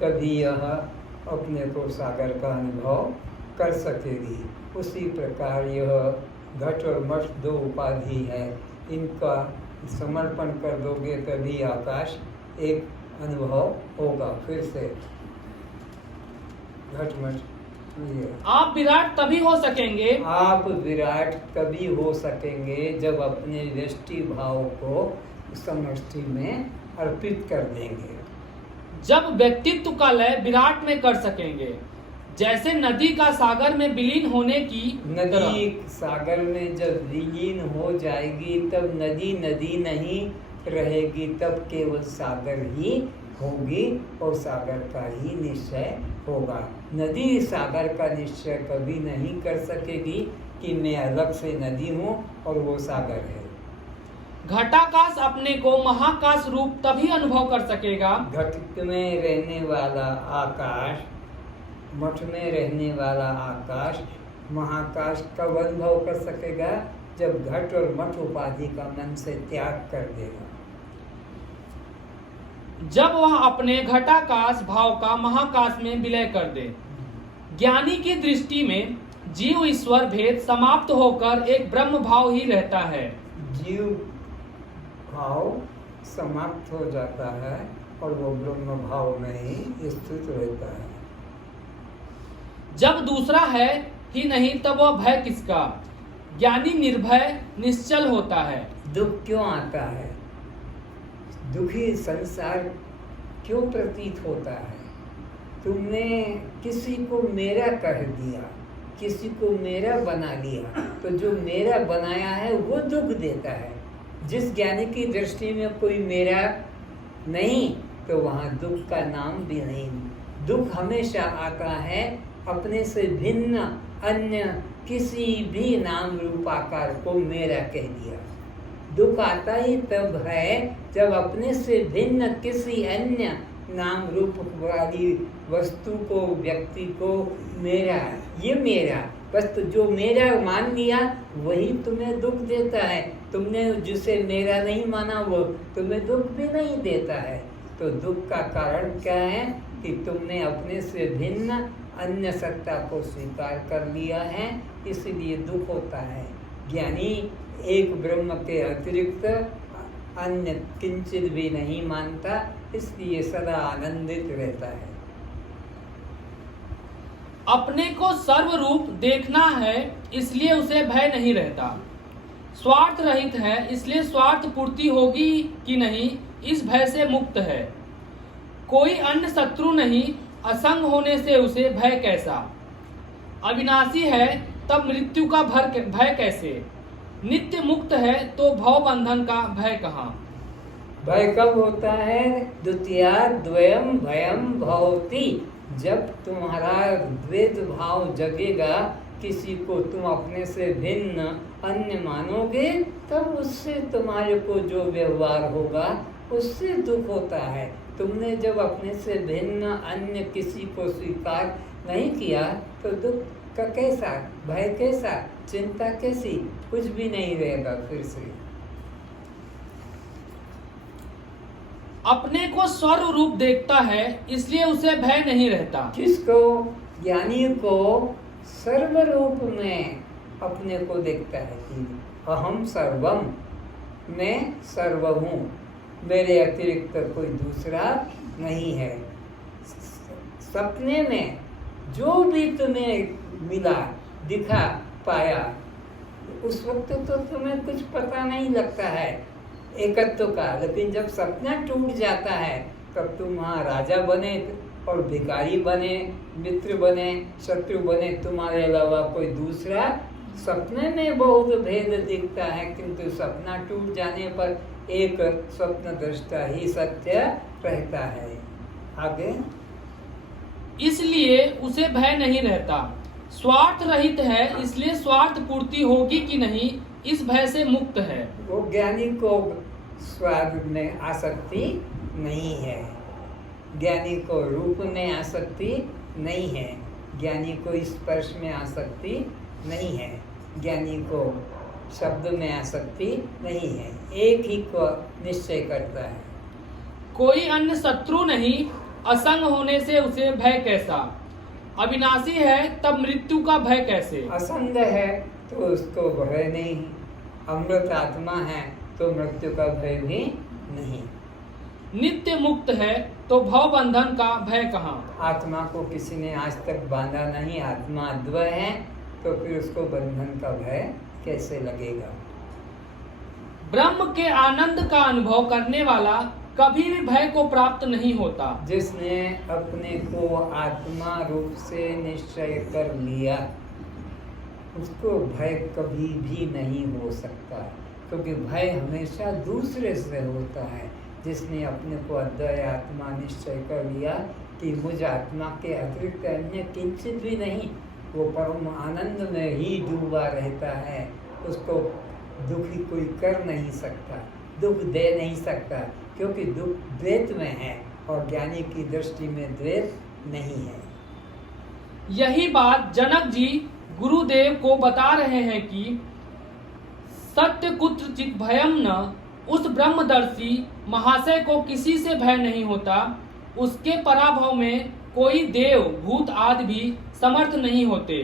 तभी यह अपने को सागर का अनुभव कर सकेगी। उसी प्रकार यह घट और मठ दो उपाधि है, इनका समर्पण कर दोगे तभी आकाश एक अनुभव होगा। फिर से घट मठ, आप विराट तभी हो सकेंगे, आप विराट तभी हो सकेंगे जब अपने व्यष्टि भाव को समष्टि में अर्पित कर देंगे। जब व्यक्तित्व का लय विराट में कर सकेंगे। जैसे नदी का सागर में विलीन होने की नदी सागर में जब विलीन हो जाएगी तब नदी नदी नहीं रहेगी, तब केवल सागर ही होगी और सागर का ही निश्चय होगा। नदी सागर का निश्चय कभी नहीं कर सकेगी कि मैं अलग से नदी हूँ और वो सागर है। घटाकाश अपने को महाकाश रूप तभी अनुभव कर सकेगा। घट में रहने वाला आकाश, मठ में रहने वाला आकाश, महाकाश कब अनुभव कर सकेगा? जब घट और मठ उपाधि का मन से त्याग कर देगा। जब वह अपने घटाकाश भाव का महाकाश में विलय कर दे। ज्ञानी की दृष्टि में जीव ईश्वर भेद समाप्त होकर एक ब्रह्म भाव ही रहता है। जीव भाव समाप्त हो जाता है और वो ब्रह्म भाव में ही स्थित रहता है। जब दूसरा है ही नहीं तब वह भय किसका? ज्ञानी निर्भय निश्चल होता है। दुख क्यों आता है? दुखी संसार क्यों प्रतीत होता है? तुमने किसी को मेरा कह दिया, किसी को मेरा बना लिया, तो जो मेरा बनाया है वो दुख देता है। जिस ज्ञानी की दृष्टि में कोई मेरा नहीं, तो वहाँ दुख का नाम भी नहीं। दुख हमेशा आता है अपने से भिन्न अन्य किसी भी नाम रूप आकार को मेरा कह दिया। दुख आता ही तब है जब अपने से भिन्न किसी अन्य नाम रूप वाली वस्तु को, व्यक्ति को मेरा, ये मेरा, बस तो जो मेरा मान लिया वही तुम्हें दुख देता है। तुमने जिसे मेरा नहीं माना वो तुम्हें दुख भी नहीं देता है। तो दुख का कारण क्या है कि तुमने अपने से भिन्न अन्य सत्ता को स्वीकार कर लिया है, इसलिए दुख होता है। ज्ञानी एक ब्रह्म के अतिरिक्त अन्य किंचित भी नहीं मानता, इसलिए सदा आनंदित रहता है। अपने को सर्वरूप देखना है, इसलिए उसे भय नहीं रहता। स्वार्थ रहित है, इसलिए स्वार्थ पूर्ति होगी कि नहीं, इस भय से मुक्त है। कोई अन्य शत्रु नहीं, असंग होने से उसे भय कैसा। अविनाशी है, तब मृत्यु का भय कैसे। नित्य मुक्त है, तो भव बंधन का भय कहाँ। भय कब होता है? द्वितीया द्वयम भयम भवति। जब तुम्हारा द्वैत भाव जगेगा, किसी को तुम अपने से भिन्न अन्य मानोगे, तब उससे तुम्हारे को जो व्यवहार होगा उससे दुख होता है। तुमने जब अपने से भिन्न अन्य किसी को स्वीकार नहीं किया, तो दुख का कैसा, भय कैसा, चिंता कैसी, कुछ भी नहीं रहेगा फिर से। अपने को सर्व रूप देखता है, इसलिए उसे भय नहीं रहता। किसको? ज्ञानी को सर्व रूप में अपने को देखता है कि अहम सर्वम, मैं सर्व हूँ, मेरे अतिरिक्त कोई दूसरा नहीं है। सपने में जो भी तुम्हें मिला, दिखा, पाया, उस वक्त तो तुम्हें कुछ पता नहीं लगता है एकत्व का, लेकिन जब सपना टूट जाता है तब तुम वहाँ राजा बने और भिखारी बने, मित्र बने, शत्रु बने, तुम्हारे अलावा कोई दूसरा। सपने में बहुत भेद दिखता है, किंतु सपना टूट जाने पर एक स्वप्न दृष्टा ही सत्य रहता है। आगे, इसलिए उसे भय नहीं रहता। स्वार्थ रहित है, इसलिए स्वार्थ पूर्ति होगी कि नहीं, इस भय से मुक्त है। वो ज्ञानी को स्वाद में आसक्ति नहीं है, ज्ञानी को रूप में आसक्ति नहीं है, ज्ञानी को स्पर्श में आसक्ति नहीं है, ज्ञानी को शब्द में आसक्ति नहीं है, एक ही को निश्चय करता है। कोई अन्य शत्रु नहीं, असंग होने से उसे भय कैसा। अविनाशी है, तब मृत्यु का भय कैसे। असंग है तो उसको भय नहीं, अमृत आत्मा है तो मृत्यु का भय भी नहीं। नित्य मुक्त है, तो भव बंधन का भय कहाँ। आत्मा को किसी ने आज तक बांधा नहीं, आत्मा अद्वय है, तो फिर उसको बंधन का भय कैसे लगेगा। ब्रह्म के आनंद का अनुभव करने वाला कभी भी भय को प्राप्त नहीं होता। जिसने अपने को आत्मा रूप से निश्चय कर लिया, उसको भय कभी भी नहीं हो सकता, क्योंकि भय हमेशा दूसरे से होता है। जिसने अपने को अद्वय आत्मा निश्चय कर लिया कि मुझ आत्मा के अतिरिक्त अन्य किंचित भी नहीं, वो परम आनंद में ही डूबा रहता है, उसको दुखी कोई कर नहीं सकता, दुख दे नहीं सकता, क्योंकि दुख द्वैत में है और ज्ञानी की दृष्टि में द्वैत नहीं है। यही बात जनक जी गुरुदेव को बता रहे हैं कि सत्य कुत्रचित भयम न। उस ब्रह्मदर्शी महाशय को किसी से भय नहीं होता। उसके पराभव में कोई देव भूत आदि भी समर्थ नहीं होते,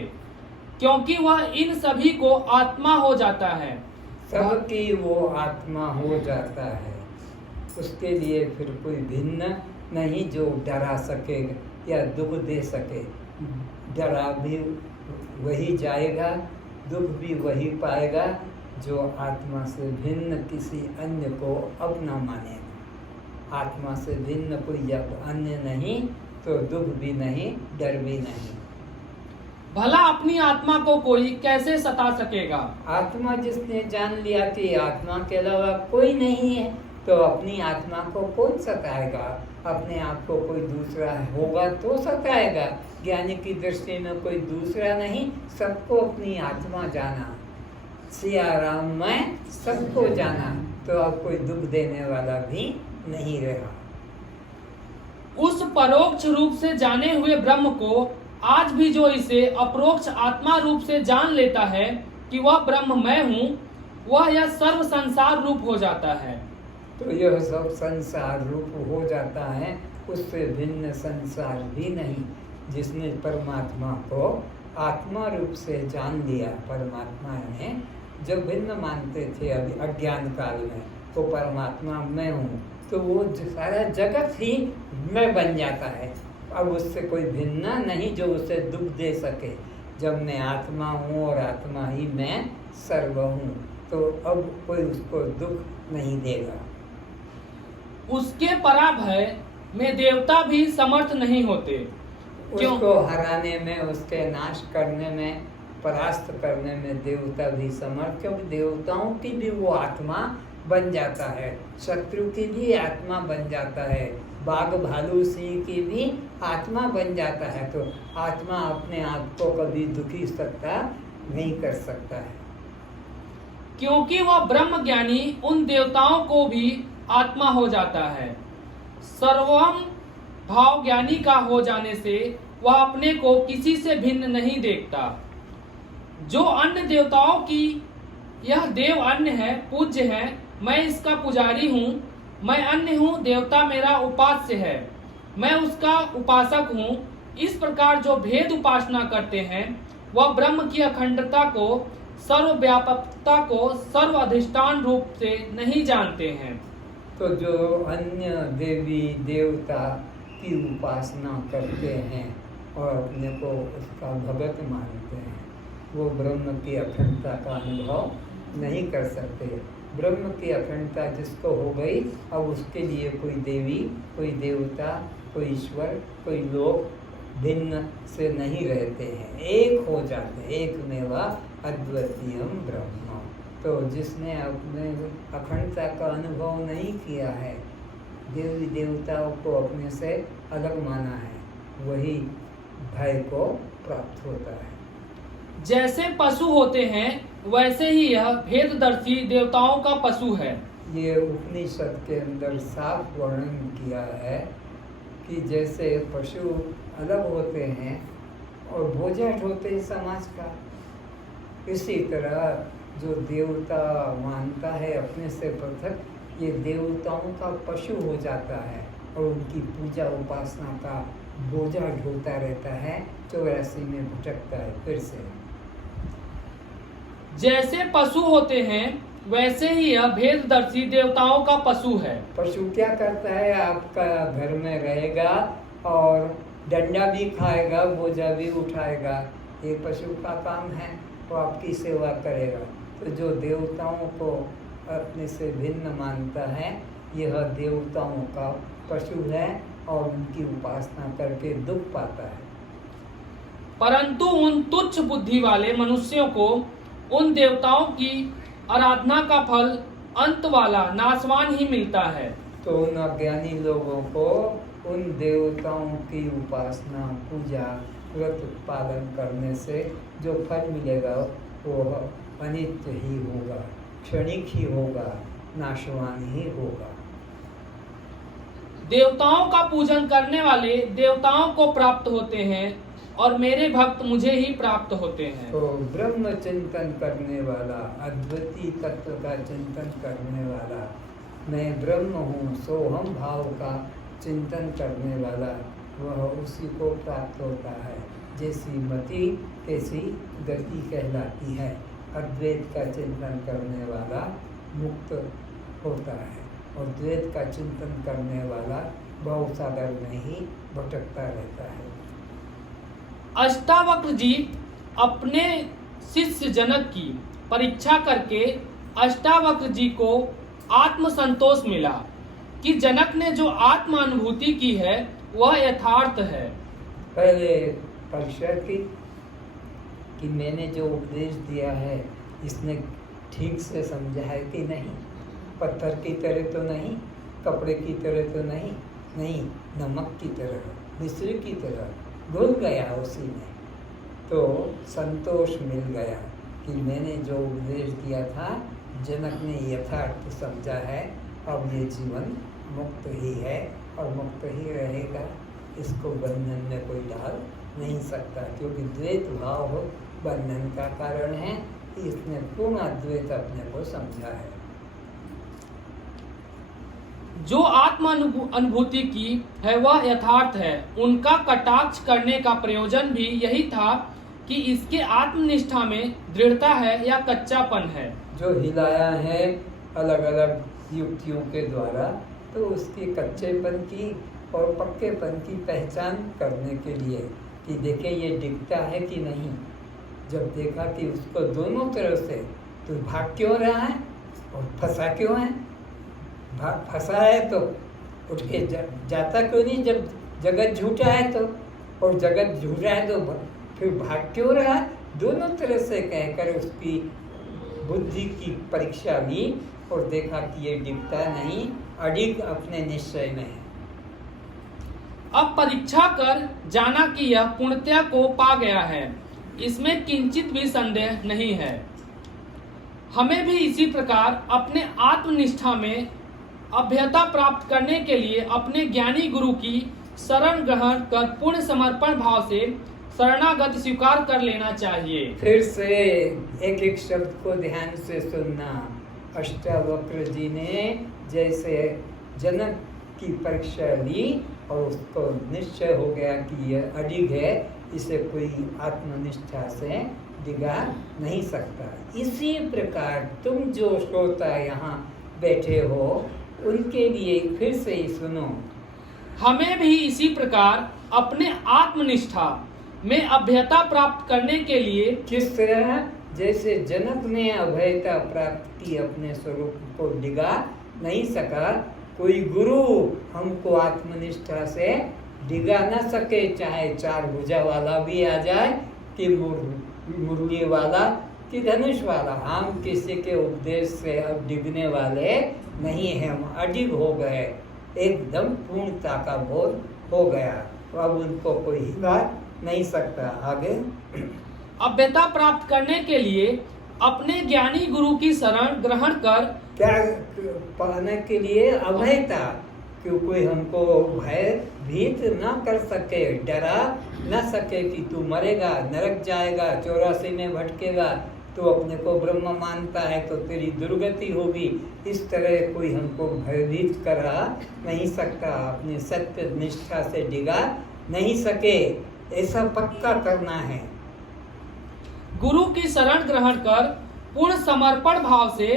क्योंकि वह इन सभी को आत्मा हो जाता है। सबकी वो आत्मा हो जाता है, उसके लिए फिर कोई भिन्न नहीं जो डरा सके या दुख दे सके। डरा भी वही जाएगा, दुख भी वही पाएगा जो आत्मा से भिन्न किसी अन्य को अपना मानेगा। आत्मा से भिन्न कोई जब अन्य नहीं तो दुख भी नहीं, डर भी नहीं। भला अपनी आत्मा को कोई कैसे सता सकेगा? आत्मा जिसने जान लिया कि आत्मा के अलावा कोई नहीं है तो अपनी आत्मा को कौन सताएगा? अपने आप को कोई दूसरा होगा तो सताएगा। ज्ञानी की दृष्टि में कोई दूसरा नहीं, सबको अपनी आत्मा जाना। सिया राम मैं सबको जाना, तो अब कोई दुख देने वाला भी नहीं रहा। उस परोक्ष रूप से जाने हुए ब्रह्म को आज भी जो इसे अपरोक्ष आत्मा रूप से जान लेता है कि वह ब्रह्म मैं हूँ, वह यह सर्व संसार रूप हो जाता है। तो यह सब संसार रूप हो जाता है, उससे भिन्न संसार भी नहीं। जिसने परमात्मा को आत्मा रूप से जान लिया, परमात्मा ने जो भिन्न मानते थे अभी अज्ञान काल में, तो परमात्मा मैं हूँ, तो वो सारा जगत ही मैं बन जाता है। अब उससे कोई भिन्न नहीं जो उसे दुख दे सके। जब मैं आत्मा हूँ और आत्मा ही मैं सर्व हूँ, तो अब कोई उसको दुख नहीं देगा। उसके पराभय में देवता भी समर्थ नहीं होते। उसको हराने में, उसके नाश करने में, परास्त करने में देवता भी समर्थ, क्योंकि देवताओं की भी वो आत्मा बन जाता है, शत्रु की भी आत्मा बन जाता है, बाघ भालू सिंह की भी आत्मा बन जाता है। तो आत्मा अपने आप को कभी दुखी सकता नहीं कर सकता है, क्योंकि वह ब्रह्म ज्ञानी उन देवताओं को भी आत्मा हो जाता है। सर्वम भाव ज्ञानी का हो जाने से वह अपने को किसी से भिन्न नहीं देखता। जो अन्य देवताओं की यह देव अन्य है, पूज्य है, मैं इसका पुजारी हूँ, मैं अन्य हूँ, देवता मेरा उपास्य है, मैं उसका उपासक हूँ। इस प्रकार जो भेद उपासना करते हैं वह ब्रह्म की अखंडता को, सर्वव्यापकता को सर्व अधिष्ठान रूप से नहीं जानते हैं। तो जो अन्य देवी देवता की उपासना करते हैं और अपने को उसका भगत मानते हैं, वो ब्रह्म की अखंडता का अनुभव नहीं कर सकते। ब्रह्म की अखंडता जिसको हो गई, अब उसके लिए कोई देवी, कोई देवता, कोई ईश्वर, कोई लोक भिन्न से नहीं रहते हैं, एक हो जाते, एक मेवा अद्वितीयम ब्रह्म। तो जिसने अपने अखंडता का अनुभव नहीं किया है, देवी देवताओं को अपने से अलग माना है, वही भय को प्राप्त होता है। जैसे पशु होते हैं वैसे ही यह भेददर्शी देवताओं का पशु है। ये उपनिषद के अंदर साफ वर्णन किया है कि जैसे पशु अलग होते हैं और बोझट होते हैं समाज का, इसी तरह जो देवता मानता है अपने से पृथक, ये देवताओं का पशु हो जाता है और उनकी पूजा उपासना का बोझा ढोता रहता है, 84 में भटकता है फिर से। जैसे पशु होते हैं वैसे ही यह भेददर्शी देवताओं का पशु है। पशु क्या करता है? आपका घर में रहेगा और डंडा भी खाएगा, बोझा भी उठाएगा, ये पशु का काम है, वो आपकी सेवा करेगा। तो जो देवताओं को अपने से भिन्न मानता है, यह देवताओं का पशु है और उनकी उपासना करके दुख पाता है। परंतु उन तुच्छ बुद्धि वाले मनुष्यों को उन देवताओं की आराधना का फल अंत वाला नाशवान ही मिलता है। तो उन अज्ञानी लोगों को उन देवताओं की उपासना, पूजा, व्रत पालन करने से जो फल मिलेगा वो अनित्य ही होगा, क्षणिक ही होगा, नाशवान ही होगा। देवताओं का पूजन करने वाले देवताओं को प्राप्त होते हैं और मेरे भक्त मुझे ही प्राप्त होते हैं। तो ब्रह्म चिंतन करने वाला, अद्वितीय तत्व का चिंतन करने वाला, मैं ब्रह्म हूँ सोहम भाव का चिंतन करने वाला, वह उसी को प्राप्त होता है। जैसी मति कैसी गति कहलाती है। अद्वैत का चिंतन करने वाला मुक्त होता है और द्वैत का चिंतन करने वाला भवसागर में ही भटकता रहता है। अष्टावक्र जी अपने शिष्य जनक की परीक्षा करके अष्टावक्र जी को आत्मसंतोष मिला। कि जनक ने जो आत्मानुभूति की है वह यथार्थ है। पहले परीक्षा की कि मैंने जो उपदेश दिया है इसने ठीक से समझा है कि नहीं, पत्थर की तरह तो नहीं, कपड़े की तरह तो नहीं, नहीं नमक की तरह, मिश्री की तरह घुल गया उसी में। तो संतोष मिल गया कि मैंने जो उपदेश दिया था जनक ने यथार्थ समझा है। अब ये जीवन मुक्त ही है और मुक्त ही रहेगा, इसको बंधन में कोई डाल नहीं सकता, क्योंकि द्वैत भाव बंधन का कारण है। इसने पूर्ण अद्वैत अपने को समझा है। जो आत्मा अनुभूति की है वह यथार्थ है। उनका कटाक्ष करने का प्रयोजन भी यही था कि इसके आत्मनिष्ठा में दृढ़ता है या कच्चापन है। जो हिलाया है अलग अलग युक्तियों के द्वारा, तो उसकी कच्चेपन की और पक्केपन की पहचान करने के लिए कि देखे ये दिखता है कि नहीं। जब देखा कि उसको दोनों तरफ से, तो भाग क्यों रहा है और फंसा क्यों है, फंसा है तो उठ के जाता क्यों नहीं, जब जगत झूठा है तो, और जगत झूठा है तो फिर भाग क्यों रहा है। दोनों तरह से कहकर उसकी बुद्धि की परीक्षा ली और देखा कि ये दिखता नहीं, अडिग अपने निश्चय में है। अब परीक्षा कर जाना कि यह पूर्णतया को पा गया है, इसमें किंचित भी संदेह नहीं है। हमें भी इसी प्रकार अपने आत्मनिष्ठा में अभ्यता प्राप्त करने के लिए अपने ज्ञानी गुरु की शरण ग्रहण कर पूर्ण समर्पण भाव से शरणागत स्वीकार कर लेना चाहिए। फिर से एक एक शब्द को ध्यान से सुनना। अष्टावक्र जी ने जैसे जनक की परीक्षा ली और उसको निश्चय हो गया कि यह अडिग है, इसे कोई आत्मनिष्ठा से डिगा नहीं सकता। इसी प्रकार तुम जो श्रोता यहाँ बैठे हो उनके लिए फिर से ही सुनो। हमें भी इसी प्रकार अपने आत्मनिष्ठा में अभ्यता प्राप्त करने के लिए किस तरह, जैसे जनक ने अभयता प्राप्त की, अपने स्वरूप को डिगा नहीं सका, कोई गुरु हमको आत्मनिष्ठा से डिगा न सके, चाहे चार भुजा वाला भी आ जाए कि मुरली वाला कि धनुष वाला, हम किसी के उपदेश से अब डिगने वाले नहीं है। हम अडिग हो गए, एकदम पूर्णता का बोध हो गया, तो अब उनको कोई हिला नहीं सकता। आगे अभ्यता प्राप्त करने के लिए अपने ज्ञानी गुरु की शरण ग्रहण कर क्या पाने के लिए अभयता, क्यों कोई हमको भय भीत न कर सके, डरा न सके कि तू मरेगा, नरक जाएगा, 84 में भटकेगा, तू अपने को ब्रह्म मानता है तो तेरी दुर्गति होगी। इस तरह कोई हमको भयभीत करा नहीं सकता, अपने सत्य निष्ठा से डिगा नहीं सके, ऐसा पक्का करना है। गुरु की शरण ग्रहण कर पूर्ण समर्पण भाव से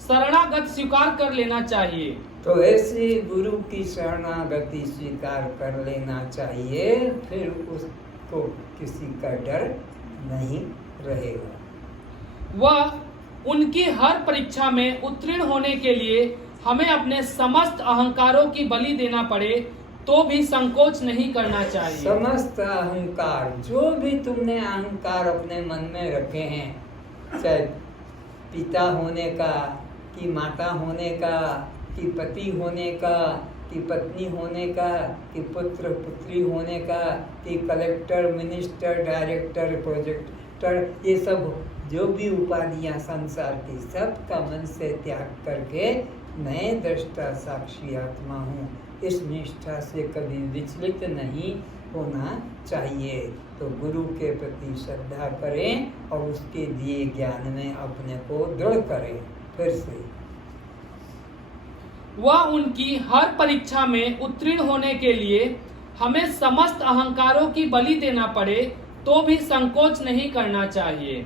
शरणागत स्वीकार कर लेना चाहिए। तो ऐसे गुरु की शरणागति स्वीकार कर लेना चाहिए, फिर उसको किसी का डर नहीं रहेगा। वह उनकी हर परीक्षा में उत्तीर्ण होने के लिए हमें अपने समस्त अहंकारों की बलि देना पड़े तो भी संकोच नहीं करना चाहिए। समस्त अहंकार, जो भी तुमने अहंकार अपने मन में रखे हैं, चाहे पिता होने का कि माता होने का कि पति होने का कि पत्नी होने का कि पुत्र पुत्री होने का कि कलेक्टर, मिनिस्टर, डायरेक्टर, प्रोजेक्टर, ये सब जो भी उपाधियां संसार की, सब का मन से त्याग करके मैं दृष्टा साक्षी आत्मा हूँ, इस निष्ठा से कभी विचलित नहीं होना चाहिए। तो गुरु के प्रति श्रद्धा करें और उसके दिए ज्ञान में अपने को दृढ़ करें। फिर से वह उनकी हर परीक्षा में उत्तीर्ण होने के लिए हमें समस्त अहंकारों की बलि देना पड़े तो भी संकोच नहीं करना चाहिए।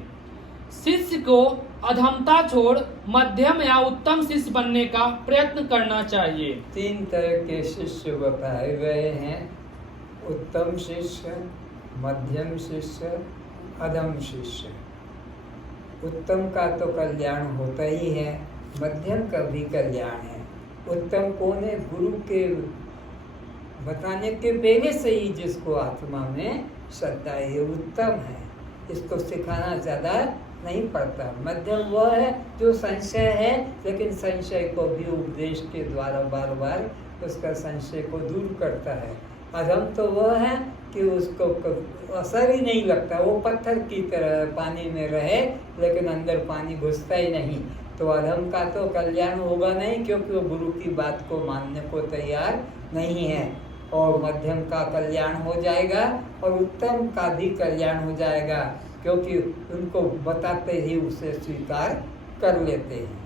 शिष्य को अधमता छोड़ मध्यम या उत्तम शिष्य बनने का प्रयत्न करना चाहिए। 3 तरह के शिष्य बताए गए हैं, उत्तम शिष्य, मध्यम शिष्य, अधम शिष्य। उत्तम का तो कल्याण होता ही है, मध्यम का भी कल्याण है, उत्तम कौन है? गुरु के बताने के पहले से ही जिसको आत्मा में श्रद्धा है, ये उत्तम है। इसको सिखाना ज़्यादा नहीं पड़ता। मध्यम वह है जो संशय है, लेकिन संशय को भी उपदेश के द्वारा बार बार उसका संशय को दूर करता है। अधम तो वह है कि उसको असर ही नहीं लगता, वो पत्थर की तरह पानी में रहे लेकिन अंदर पानी घुसता ही नहीं। तो अधम का तो कल्याण होगा नहीं, क्योंकि वो गुरु की बात को मानने को तैयार नहीं है। और मध्यम का कल्याण हो जाएगा और उत्तम का भी कल्याण हो जाएगा, क्योंकि उनको बताते ही उसे स्वीकार कर लेते हैं।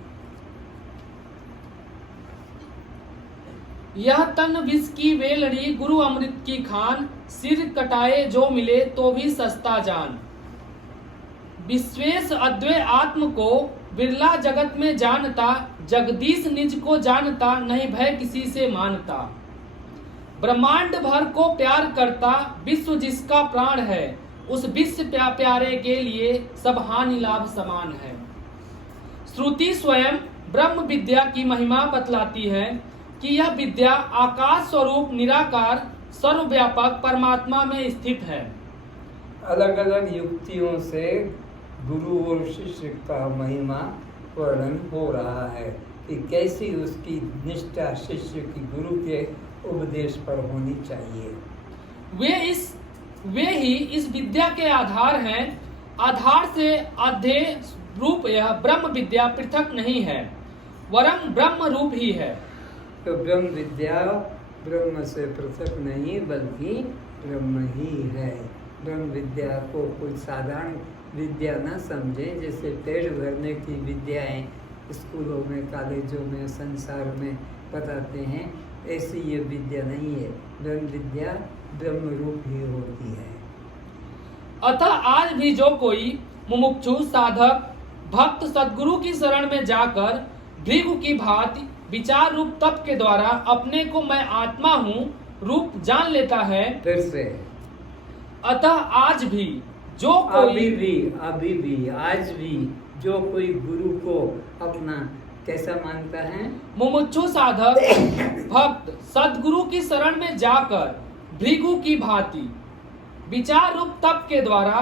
यह तन विष की वेलड़ी, गुरु अमृत की खान, सिर कटाए जो मिले तो भी सस्ता जान। विश्वेश अद्वै आत्म को बिरला जगत में जानता, जगदीश निज को जानता, नहीं भय किसी से मानता। ब्रह्मांड भर को प्यार करता, विश्व जिसका प्राण है, उस विश्व प्यारे के लिए सब हानि लाभ समान है। श्रुति स्वयं ब्रह्म विद्या की महिमा बतलाती है कि यह विद्या आकाश स्वरूप निराकार सर्वव्यापक परमात्मा में स्थित है। अलग अलग युक्तियों से गुरु और शिष्य का महिमा वर्णन हो रहा है कि कैसी उसकी निष्ठा शिष्य की गुरु के उपदेश पर होनी चाहिए। वे ही इस विद्या के आधार हैं। आधार से अध्यय रूप यह ब्रह्म विद्या पृथक नहीं है, वरं ब्रह्म रूप ही है। तो ब्रह्म विद्या ब्रह्म से पृथक नहीं बल्कि ब्रह्म ही है। ब्रह्म विद्या को कोई साधारण विद्या न समझे, जैसे पेट भरने की विद्याएं स्कूलों में, कॉलेजों में, संसार में बताते हैं, ऐसी ये विद्या नहीं है। ब्रह्म विद्या ब्रह्म रूप ही होती है। अतः आज भी जो कोई मुमुक्षु साधक भक्त सद्गुरु की शरण में जाकर भृगु की भांति विचार रूप तप के द्वारा अपने को मैं आत्मा हूँ रूप जान लेता है। फिर से अतः आज भी जो कोई अभी भी आज भी जो कोई गुरु को अपना कैसा मानता है, मुमुक्षु साधक भक्त सद्गुरु की शरण में जाकर भृगु की भांति विचार रूप तप के द्वारा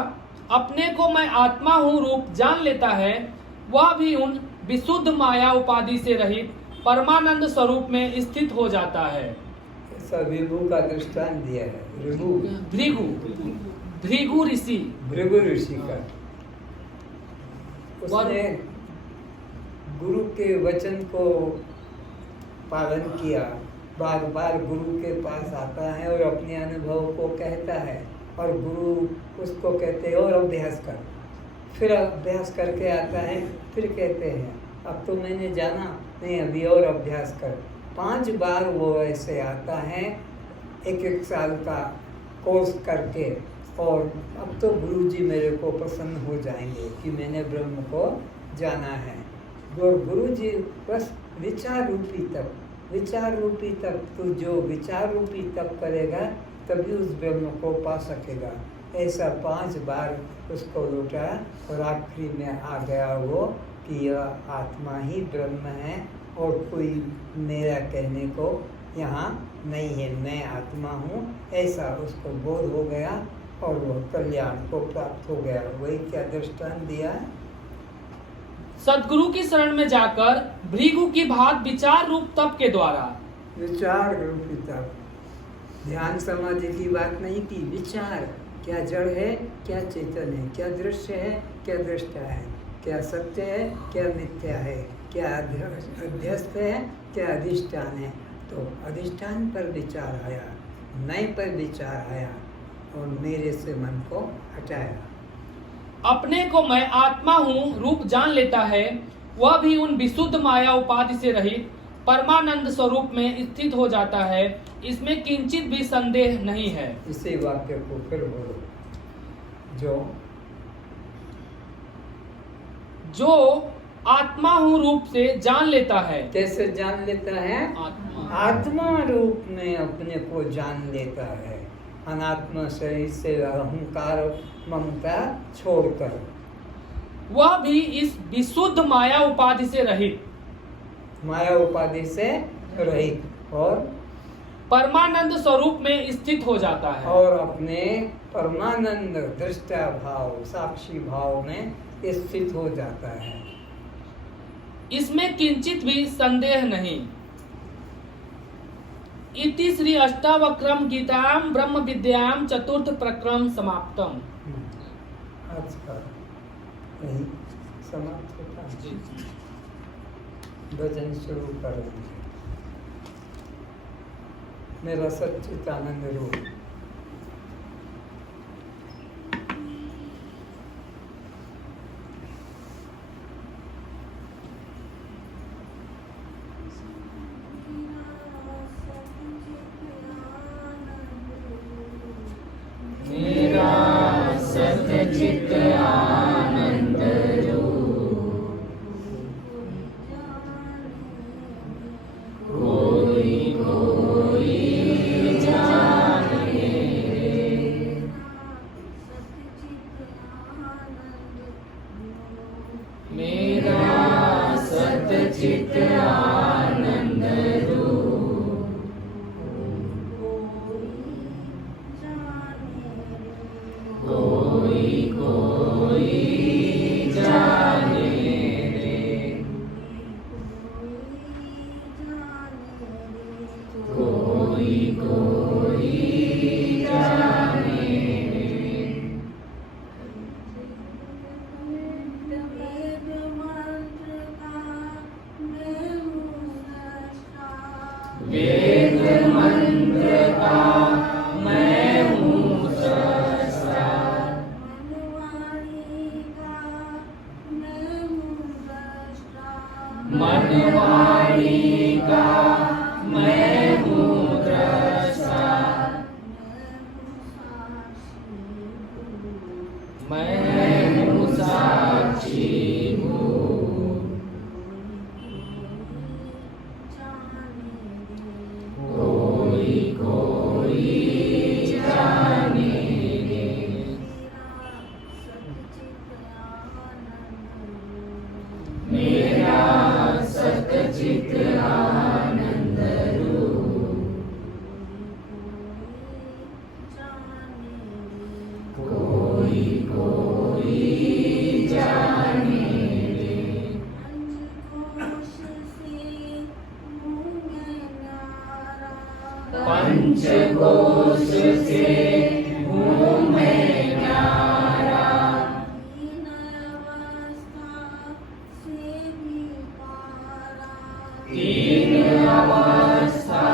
अपने को मैं आत्मा हूँ रूप जान लेता है, वह भी उन विशुद्ध माया उपाधि से रहित परमानंद स्वरूप में स्थित हो जाता है। विभु का दृष्टांत दिया है। भृगु ऋषि का उसने गुरु के वचन को पालन किया, बार बार गुरु के पास आता है और अपने अनुभव को कहता है, और गुरु उसको कहते हैं और अभ्यास कर। फिर अभ्यास करके आता है, फिर कहते हैं अब तो मैंने जाना नहीं, अभी और अभ्यास कर। 5 बार वो ऐसे आता है, 1-1 साल का कोर्स करके, और अब तो गुरुजी मेरे को प्रसन्न हो जाएंगे कि मैंने ब्रह्म को जाना है। और गुरुजी बस विचार रूपी तप तू जो विचार रूपी तप करेगा तभी उस ब्रह्म को पा सकेगा। ऐसा 5 बार उसको लौटा और आखिरी में आ गया वो कि यह आत्मा ही ब्रह्म है और कोई मेरा कहने को यहाँ नहीं है, मैं आत्मा हूँ, ऐसा उसको बोध हो गया और वो कल्याण को प्राप्त हो गया। वही क्या दृष्टांत दिया है। सद्गुरु की शरण में जाकर भृगु की भांत विचार रूप तप के द्वारा, विचार रूपी तप, ध्यान समाधि की बात नहीं की। विचार, क्या जड़ है, क्या चेतन है, क्या दृश्य है, क्या दृष्टा है, क्या सत्य है, क्या मिथ्या है, क्या अध्यस्त है, क्या अधिष्ठान है। तो अधिष्ठान पर विचार आया, मैं पर विचार आया और मेरे से मन को हटाया। अपने को मैं आत्मा हूँ रूप जान लेता है, वह भी उन विशुद्ध माया उपाधि से रहित परमानंद स्वरूप में स्थित हो जाता है। इसमें किंचित भी संदेह नहीं है। इसी वाक्य को फिर बोलो। जो आत्मा हूँ रूप से जान लेता है। कैसे जान लेता है? आत्मा रूप में अपने को जान लेता है, अनात्मा शरीर से अहंकार ममता छोड़कर। वह भी इस विशुद्ध माया उपाधि से रहित, माया उपाधि से रहित और परमानंद स्वरूप में स्थित हो जाता है। और अपने परमानंद दृष्टा भाव साक्षी भाव में स्थित हो जाता है। इसमें किंचित भी संदेह नहीं। इति श्री अष्टावक्रम गीताम ब्रह्म विद्याम चतुर्थ प्रक्रम समाप्तम। आज का यही समाप्त होता है। भजन शुरू कर मेरा सच्चिदानंद रूप। मेरा सच्चित आनंद रूप कोई कोई जाने रे। मेरा सच्चित आनंद रूप कोई कोई जाने रे। कोई कोई जाने रे। वेद मंत्र का मैं हूँ सृष्टा। मनवाणी का मैं हूँ दृष्टा। मैं हूँ साक्षी हूँ। कोई कोई जाने रे। मेरा सच्चित आनंद रूप कोई कोई जाने रे। पंचकोश से हूँ मैं न्यारा। तीन अवस्था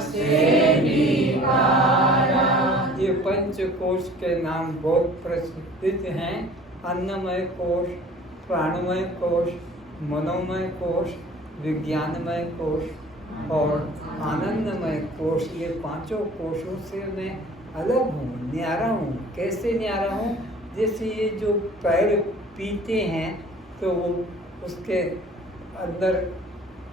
से भी पारा। ये पंचकोश के नाम बहुत प्रसिद्ध हैं। अन्नमय कोश, प्राणमय कोश, मनोमय कोश, विज्ञानमय कोश और आनंदमय कोश। ये पांचों कोशों से मैं अलग हूँ, न्यारा हूँ। कैसे न्यारा हूँ? जैसे ये जो पेड़ पीते हैं तो वो उसके अंदर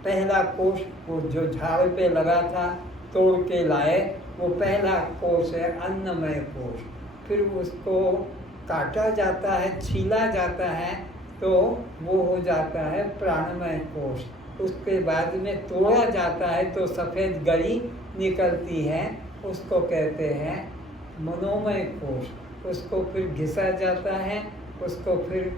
पहला कोश वो जो झाड़ पे लगा था तोड़ के लाए, वो पहला कोश है अन्नमय कोश। फिर उसको काटा जाता है, छीला जाता है तो वो हो जाता है प्राणमय कोश। उसके बाद में तोड़ा जाता है तो सफ़ेद गरी निकलती है, उसको कहते हैं मनोमय कोश। उसको फिर घिसा जाता है, उसको फिर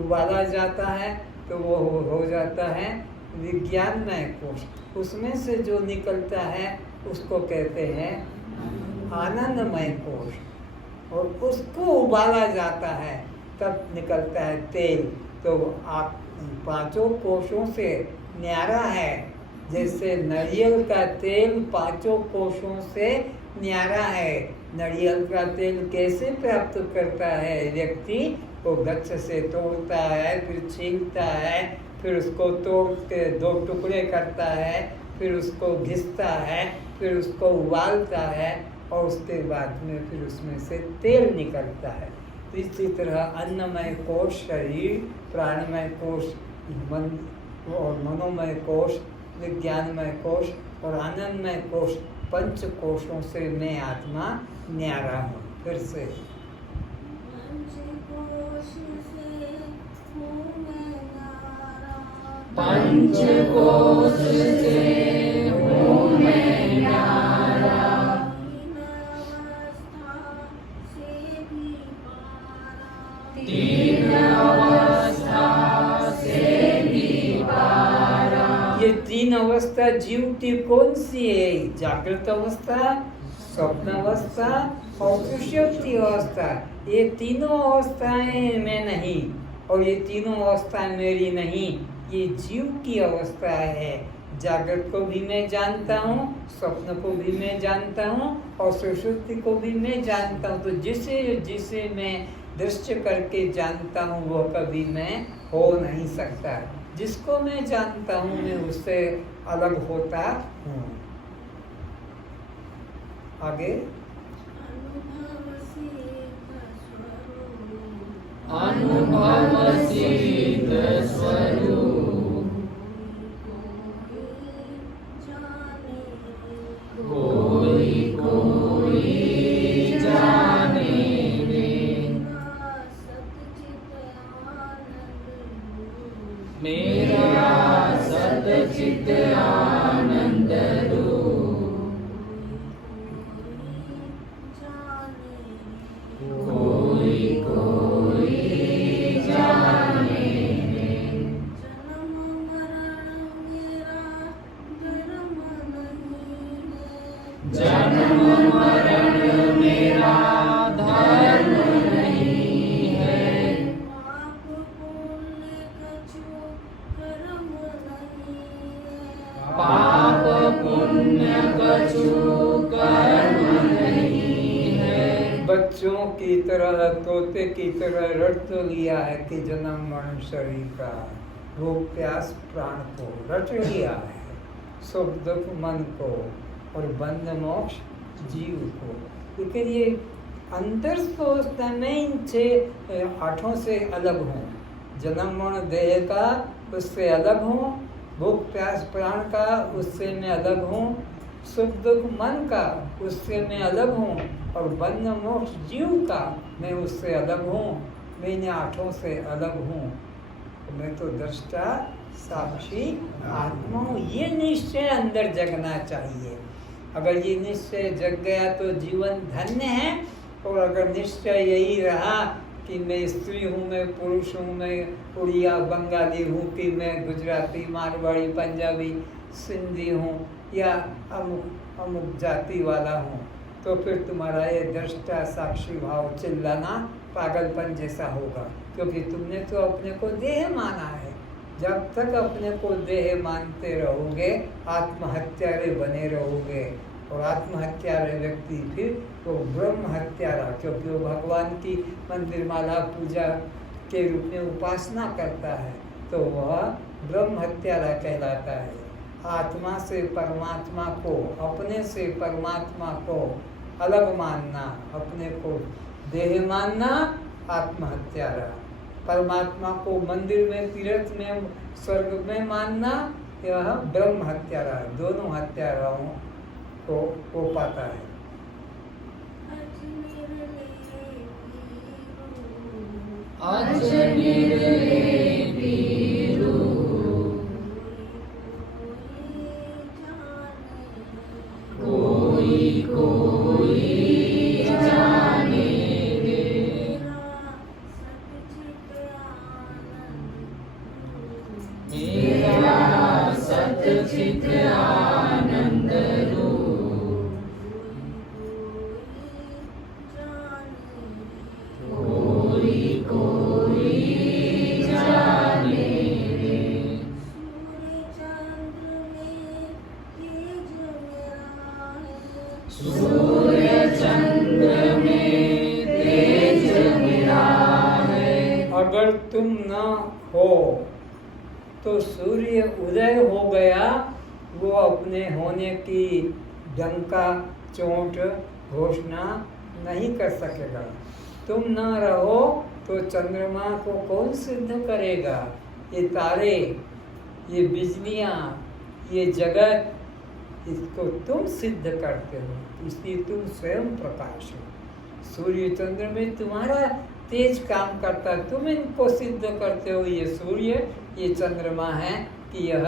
उबाला जाता है तो वो हो जाता है विज्ञानमय कोश। उसमें से जो निकलता है उसको कहते हैं आनंदमय कोश। और उसको उबाला जाता है तब निकलता है तेल। तो आप पांचों कोशों से न्यारा है। जैसे नारियल का तेल पांचों कोशों से न्यारा है। नारियल का तेल कैसे प्राप्त करता है व्यक्ति? वो वृक्ष से तोड़ता है, फिर छीलता है, फिर उसको तोड़ के दो टुकड़े करता है, फिर उसको घिसता है, फिर उसको उबालता है और उसके बाद में फिर उसमें से तेल निकलता है। तो इसी तरह अन्नमय कोश शरीर, प्राणमय कोश मन और मनोमय कोश, विज्ञानमय कोश और आनंदमय कोश, पंच कोशों से मैं आत्मा न्यारा हूँ। फिर से पंचकोश से तीन अवस्था से भी पारा। ये तीन अवस्था जीव की कौन सी है? जागृत अवस्था, स्वप्न अवस्था और सुषुप्ति अवस्था। ये तीनों अवस्थाएं मैं नहीं, और ये तीनों अवस्थाएं मेरी नहीं, ये जीव की अवस्था है। जागृत को भी मैं जानता हूँ, स्वप्न को भी मैं जानता हूँ, और सुषुप्ति को भी मैं जानता हूँ। तो जिसे जिसे मैं दृश्य करके जानता हूँ वो कभी मैं हो नहीं सकता। जिसको मैं जानता हूँ मैं उससे अलग होता हूँ। आगे अनुभव सिद्ध स्वरूप कोई कोई जाने मेरा सतचित आनंद रूप। कोई कोई जाने जन्म मरण मेरा धर्म नहीं है। पाप पुण्य कछु कर्म नहीं है। बच्चों की तरह, तोते की तरह रट तो लिया है कि जन्म मरण शरीर का, भूख प्यास प्राण को रट लिया है, सुख दुख मन को, और बंध मोक्ष जीव को। लेकिन ये अंतर सोचता मैं इन 6-8 से अलग हूँ। जन्म मरण देह का उससे अलग हूँ, भूख प्यास प्राण का उससे मैं अलग हूँ, सुख दुख मन का उससे मैं अलग हूँ, और बंध मोक्ष जीव का मैं उससे अलग हूँ। मैं इन 8 से अलग हूँ। मैं तो दृष्टा साक्षी आत्मा हूँ। ये निश्चय अंदर जगना चाहिए। अगर ये निश्चय जग गया तो जीवन धन्य है। और अगर निश्चय यही रहा कि मैं स्त्री हूँ, मैं पुरुष हूँ, मैं उड़िया बंगाली हूँ, कि मैं गुजराती मारवाड़ी पंजाबी सिंधी हूँ, या अमुक अमुक जाति वाला हूँ, तो फिर तुम्हारा ये दृष्टा साक्षी भाव चिल्लाना पागलपन जैसा होगा। क्योंकि तुमने तो अपने को देह माना है। जब तक अपने को देह मानते रहोगे आत्महत्यारे बने रहोगे। और आत्महत्यारे व्यक्ति फिर वो ब्रह्म हत्यारा, क्योंकि वो भगवान की मंदिर माला पूजा के रूप में उपासना करता है, तो वह ब्रह्म हत्यारा कहलाता है। आत्मा से परमात्मा को, अपने से परमात्मा को अलग मानना, अपने को देह मानना आत्महत्यारा, परमात्मा को मंदिर में, तीर्थ में, स्वर्ग में मानना यह ब्रह्म हत्यारा। दोनों हत्याराओं को पाता है। अजनिर पीरू कोई कोई जाने मेरा सतचित आनंद रूप। कोई कोई जाने सूर्य चंद्र में तेज मेरा है। अगर तुम न हो तो सूर्य उदय हो गया, वो अपने होने की डंका चोट घोषणा नहीं कर सकेगा। तुम न रहो तो चंद्रमा को कौन सिद्ध करेगा? ये तारे, ये बिजलियाँ, ये जगत, इसको तुम सिद्ध करते हो, इसलिए तुम स्वयं प्रकाश हो। सूर्य चंद्र में तुम्हारा तेज काम करता है, तुम इनको सिद्ध करते हो। ये सूर्य, ये चंद्रमा है, कि यह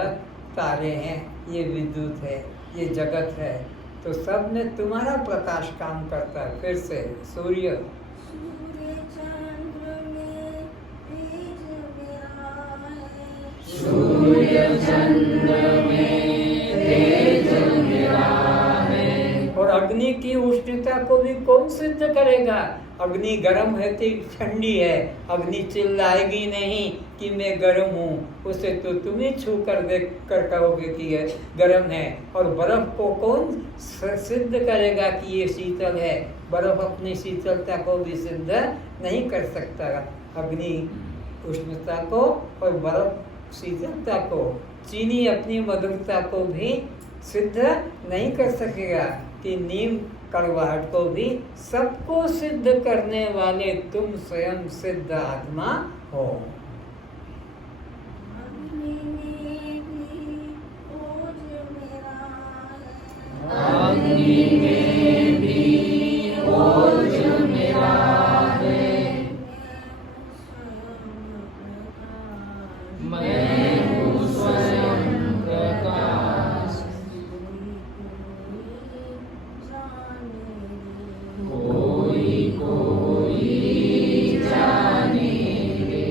तारे हैं, ये विद्युत है, ये जगत है, तो सब में तुम्हारा प्रकाश काम करता है। फिर से सूर्य सूर्य चंद्र में शीतलता को भी कौन सिद्ध करेगा? अग्नि गर्म है तो ठंडी है, अग्नि चिल्लाएगी नहीं कि मैं गर्म हूँ, उसे तो तुम ही छू कर देख कर कहोगे कि ये गर्म है। और बर्फ को कौन सिद्ध करेगा कि ये शीतल है? बर्फ अपनी शीतलता को भी सिद्ध नहीं कर सकता। अग्नि उष्णता को और बर्फ शीतलता को, चीनी अपनी मधुरता को भी सिद्ध नहीं कर सकेगा कि नीम कड़वाहट को भी। सबको सिद्ध करने वाले तुम स्वयं सिद्ध आत्मा हो। अग्नि में भी ओज मेरा है, मैं हूँ स्वयं प्रकाश। कोई कोई जाने रे,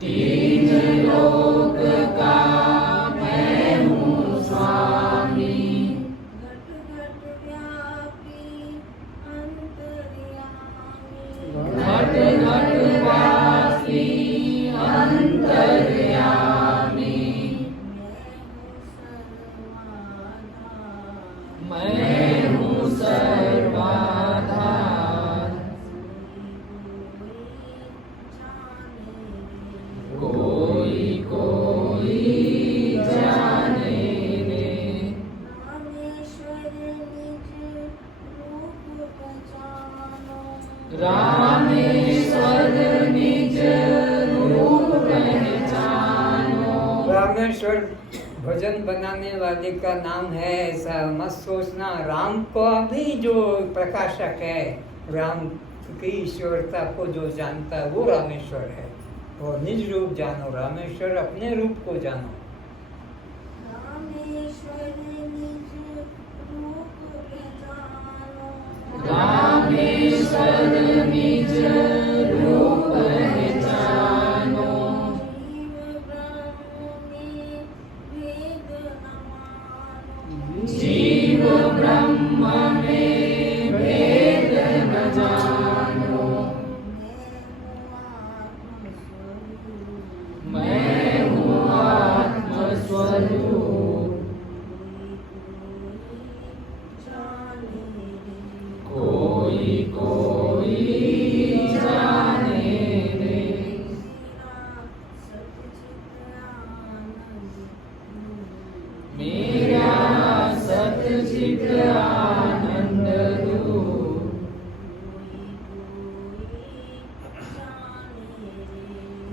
तीन लोक का मैं हूँ स्वामी। घट घट व्यापी अंतर्यामी, मैं हूँ सर्वाधार। कोई कोई जाने रे, रामेश्वर निज रूप पहचानो। रामेश्वर भजन बनाने वाले का नाम है, ऐसा मत सोचना। राम को भी जो प्रकाशक है, राम की ईश्वरता को जो जानता है वो रामेश्वर है। और निज रूप जानो, रामेश्वर अपने रूप को जानो। रामेश्वर निज रूप पहचानो, जीव ब्रह्म में भेद न जानो। मैं हूँ आत्मस्वरूप। कोई कोई जाने रे, मेरा सतचित आनंद रूप।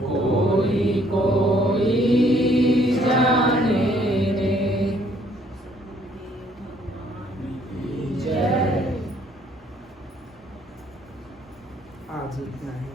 कोई कोई जाने रे। जय। आज इतना है।